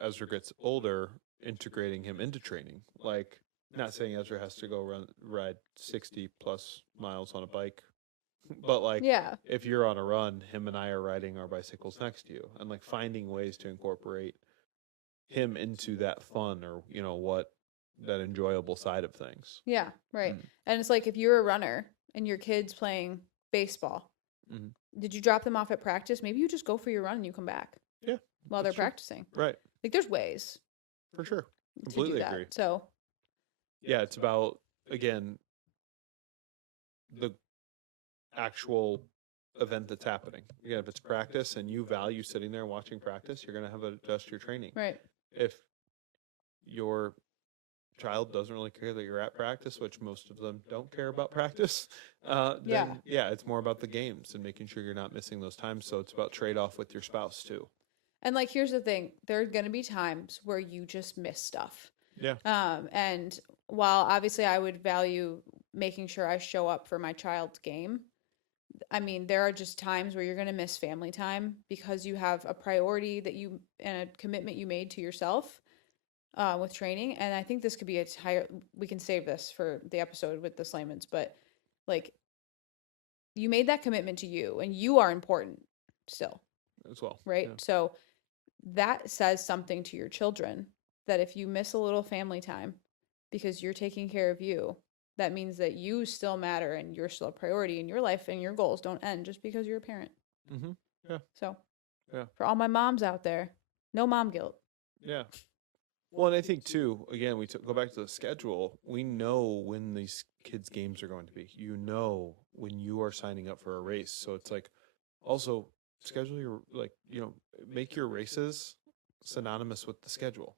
Ezra gets older, integrating him into training. Like, not saying Ezra has to go ride 60 plus miles on a bike, but like, Yeah. if you're on a run, him and I are riding our bicycles next to you, and like finding ways to incorporate him into that fun or what that enjoyable side of things. Yeah, right. Mm. And it's like if you're a runner and your kid's playing baseball, Mm-hmm. did you drop them off at practice? Maybe you just go for your run and you come back. Yeah, while they're true. practicing. Right. Like there's ways For sure. to Completely do that. agree. So yeah, it's about, again, the actual event that's happening. Again, if it's practice and you value sitting there watching practice, you're going to have to adjust your training. right. If your child doesn't really care that you're at practice, which most of them don't care about practice, then it's more about the games and making sure you're not missing those times. So it's about trade-off with your spouse too. And like here's the thing, there are going to be times where you just miss stuff. Yeah. And while obviously I would value making sure I show up for my child's game, I mean, there are just times where you're going to miss family time because you have a priority and a commitment you made to yourself with training. And I think this could be we can save this for the episode with the Slamans, but like you made that commitment to you and you are important still. As well. Right. Yeah. So that says something to your children that if you miss a little family time because you're taking care of you, that means that you still matter and you're still a priority in your life and your goals don't end just because you're a parent. Mm-hmm. Yeah. So, yeah, for all my moms out there, no mom guilt. Yeah. Well, and I think too, again, go back to the schedule. We know when these kids' games are going to be. When you are signing up for a race. So it's like, also schedule your, make your races synonymous with the schedule.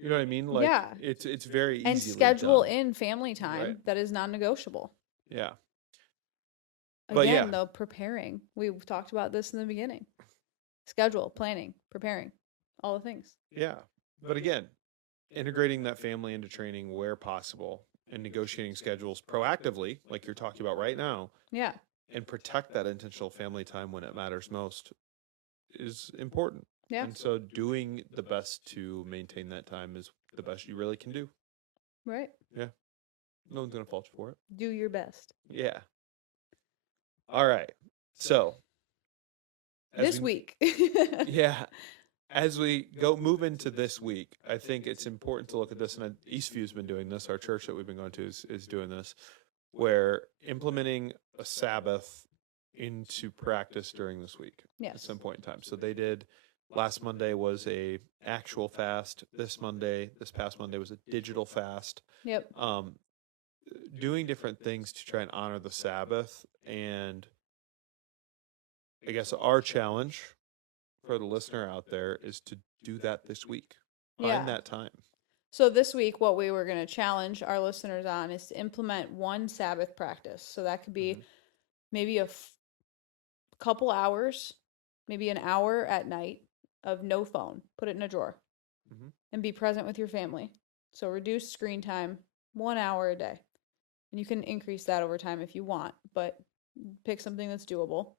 You know what I mean? Like, yeah. It's very easy. And schedule in family time that is non-negotiable. Yeah. Again, though, preparing. We've talked about this in the beginning. Schedule, planning, preparing, all the things. Yeah. But again, integrating that family into training where possible and negotiating schedules proactively, like you're talking about right now. Yeah. And protect that intentional family time when it matters most is important. Yeah. And so doing the best to maintain that time is the best you really can do. Right. Yeah. No one's going to fault you for it. Do your best. Yeah. All right. So. This week. Yeah. As we move into this week, I think it's important to look at this, and Eastview's been doing this. Our church that we've been going to is doing this, where implementing a Sabbath into practice during this week at some point in time. So they did, last Monday was a actual fast. This past Monday was a digital fast. Yep. Doing different things to try and honor the Sabbath. And I guess our challenge for the listener out there is to do that this week. Find that time. So this week, what we were going to challenge our listeners on is to implement one Sabbath practice. So that could be maybe a couple hours, maybe an hour at night of no phone. Put it in a drawer and be present with your family. So reduce screen time 1 hour a day. And you can increase that over time if you want, but pick something that's doable.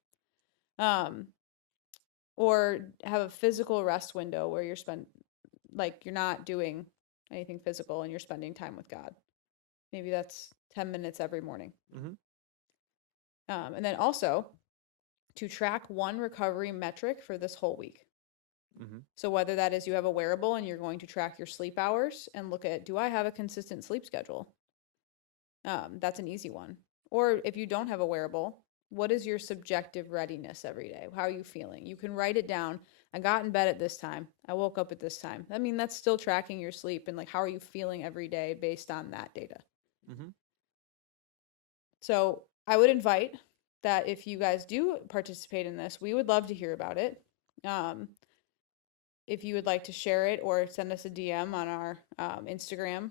Or have a physical rest window where you're not doing anything physical and you're spending time with God. Maybe that's 10 minutes every morning. And then also to track one recovery metric for this whole week. So whether that is you have a wearable and you're going to track your sleep hours and look at, do I have a consistent sleep schedule? That's an easy one. Or if you don't have a wearable, what is your subjective readiness every day? How are you feeling? You can write it down. I got in bed at this time. I woke up at this time. I mean, that's still tracking your sleep and how are you feeling every day based on that data? So I would invite that if you guys do participate in this, we would love to hear about it. if you would like to share it or send us a DM on our Instagram,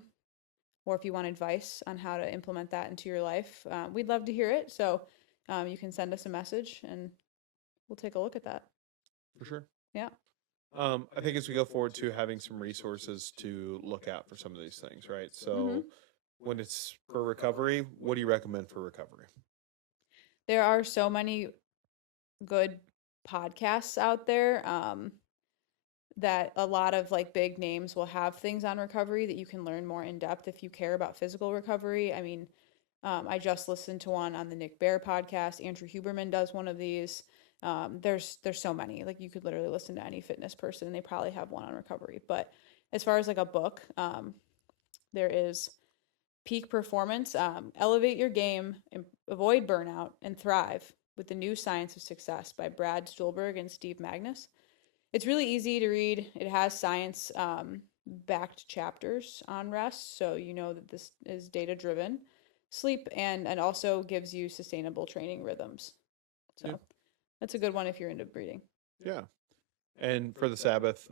or if you want advice on how to implement that into your life, we'd love to hear it. So you can send us a message and we'll take a look at that. For sure. Yeah. I think as we go forward to having some resources to look at for some of these things, right? So when it's for recovery, what do you recommend for recovery? There are so many good podcasts out there that a lot of like big names will have things on recovery that you can learn more in depth if you care about physical recovery. I mean, I just listened to one on the Nick Bare podcast. Andrew Huberman does one of these. There's so many. Like, you could literally listen to any fitness person and they probably have one on recovery. But as far as like a book, there is Peak Performance, Elevate Your Game, Avoid Burnout, and Thrive with the New Science of Success by Brad Stulberg and Steve Magnus. It's really easy to read. It has science backed chapters on rest, so you know that this is data driven. Sleep and also gives you sustainable training rhythms. So that's a good one if you're into breathing. Yeah. And for the Sabbath,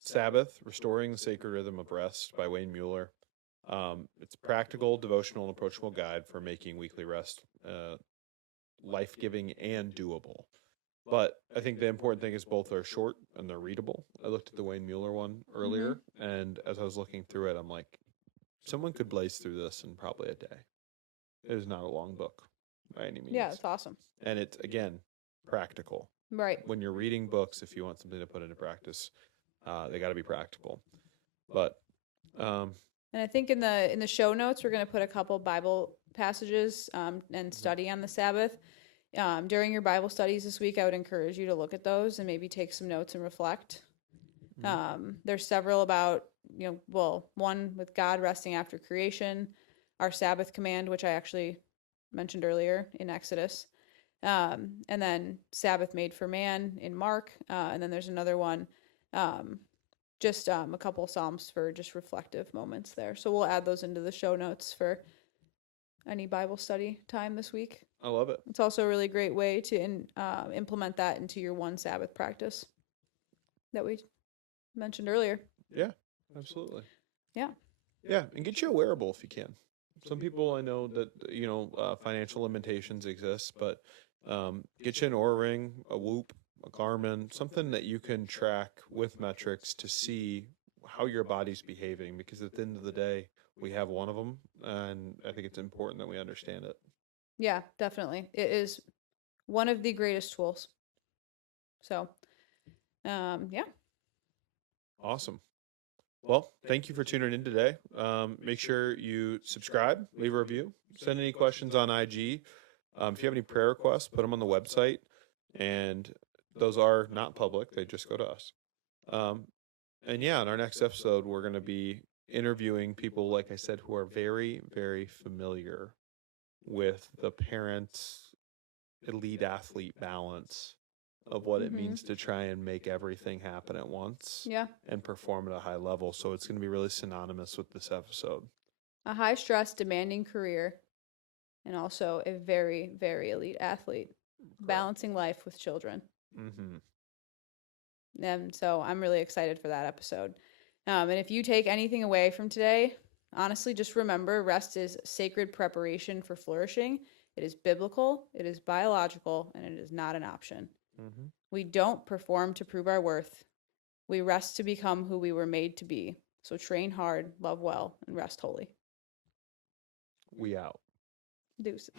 Sabbath, Restoring the Sacred Rhythm of Rest by Wayne Mueller. It's a practical, devotional, and approachable guide for making weekly rest life-giving and doable. But I think the important thing is both are short and they're readable. I looked at the Wayne Mueller one earlier, and as I was looking through it, I'm like, someone could blaze through this in probably a day. It is not a long book by any means. Yeah, it's awesome. And it's, again, practical. Right. When you're reading books, if you want something to put into practice, they got to be practical. But and I think in the show notes, we're going to put a couple Bible passages and study on the Sabbath. During your Bible studies this week, I would encourage you to look at those and maybe take some notes and reflect. There's several about, one with God resting after creation, our Sabbath command, which I actually mentioned earlier in Exodus, and then Sabbath made for man in Mark, and then there's another one, just a couple Psalms for just reflective moments there. So we'll add those into the show notes for any Bible study time this week. I love it. It's also a really great way to implement that into your one Sabbath practice that we mentioned earlier. Yeah, absolutely. Yeah. Yeah, and get you a wearable if you can. Some people I know that, financial limitations exist, but get you an Oura Ring, a Whoop, a Garmin, something that you can track with metrics to see how your body's behaving, because at the end of the day, we have one of them, and I think it's important that we understand it. Yeah, definitely. It is one of the greatest tools. So, yeah. Awesome. Well, thank you for tuning in today. Make sure you subscribe, leave a review, send any questions on IG. If you have any prayer requests, put them on the website, and those are not public. They just go to us. And yeah, in our next episode, we're going to be interviewing people, like I said, who are very, very familiar with the parents' elite athlete balance of what it means to try and make everything happen at once and perform at a high level. So it's going to be really synonymous with this episode. A high stress, demanding career, and also a very, very elite athlete. Correct. Balancing life with children. And so I'm really excited for that episode. And if you take anything away from today, honestly, just remember, rest is sacred preparation for flourishing. It is biblical, it is biological, and it is not an option. We don't perform to prove our worth. We rest to become who we were made to be. So train hard, love well, and rest holy. We out. Deuces.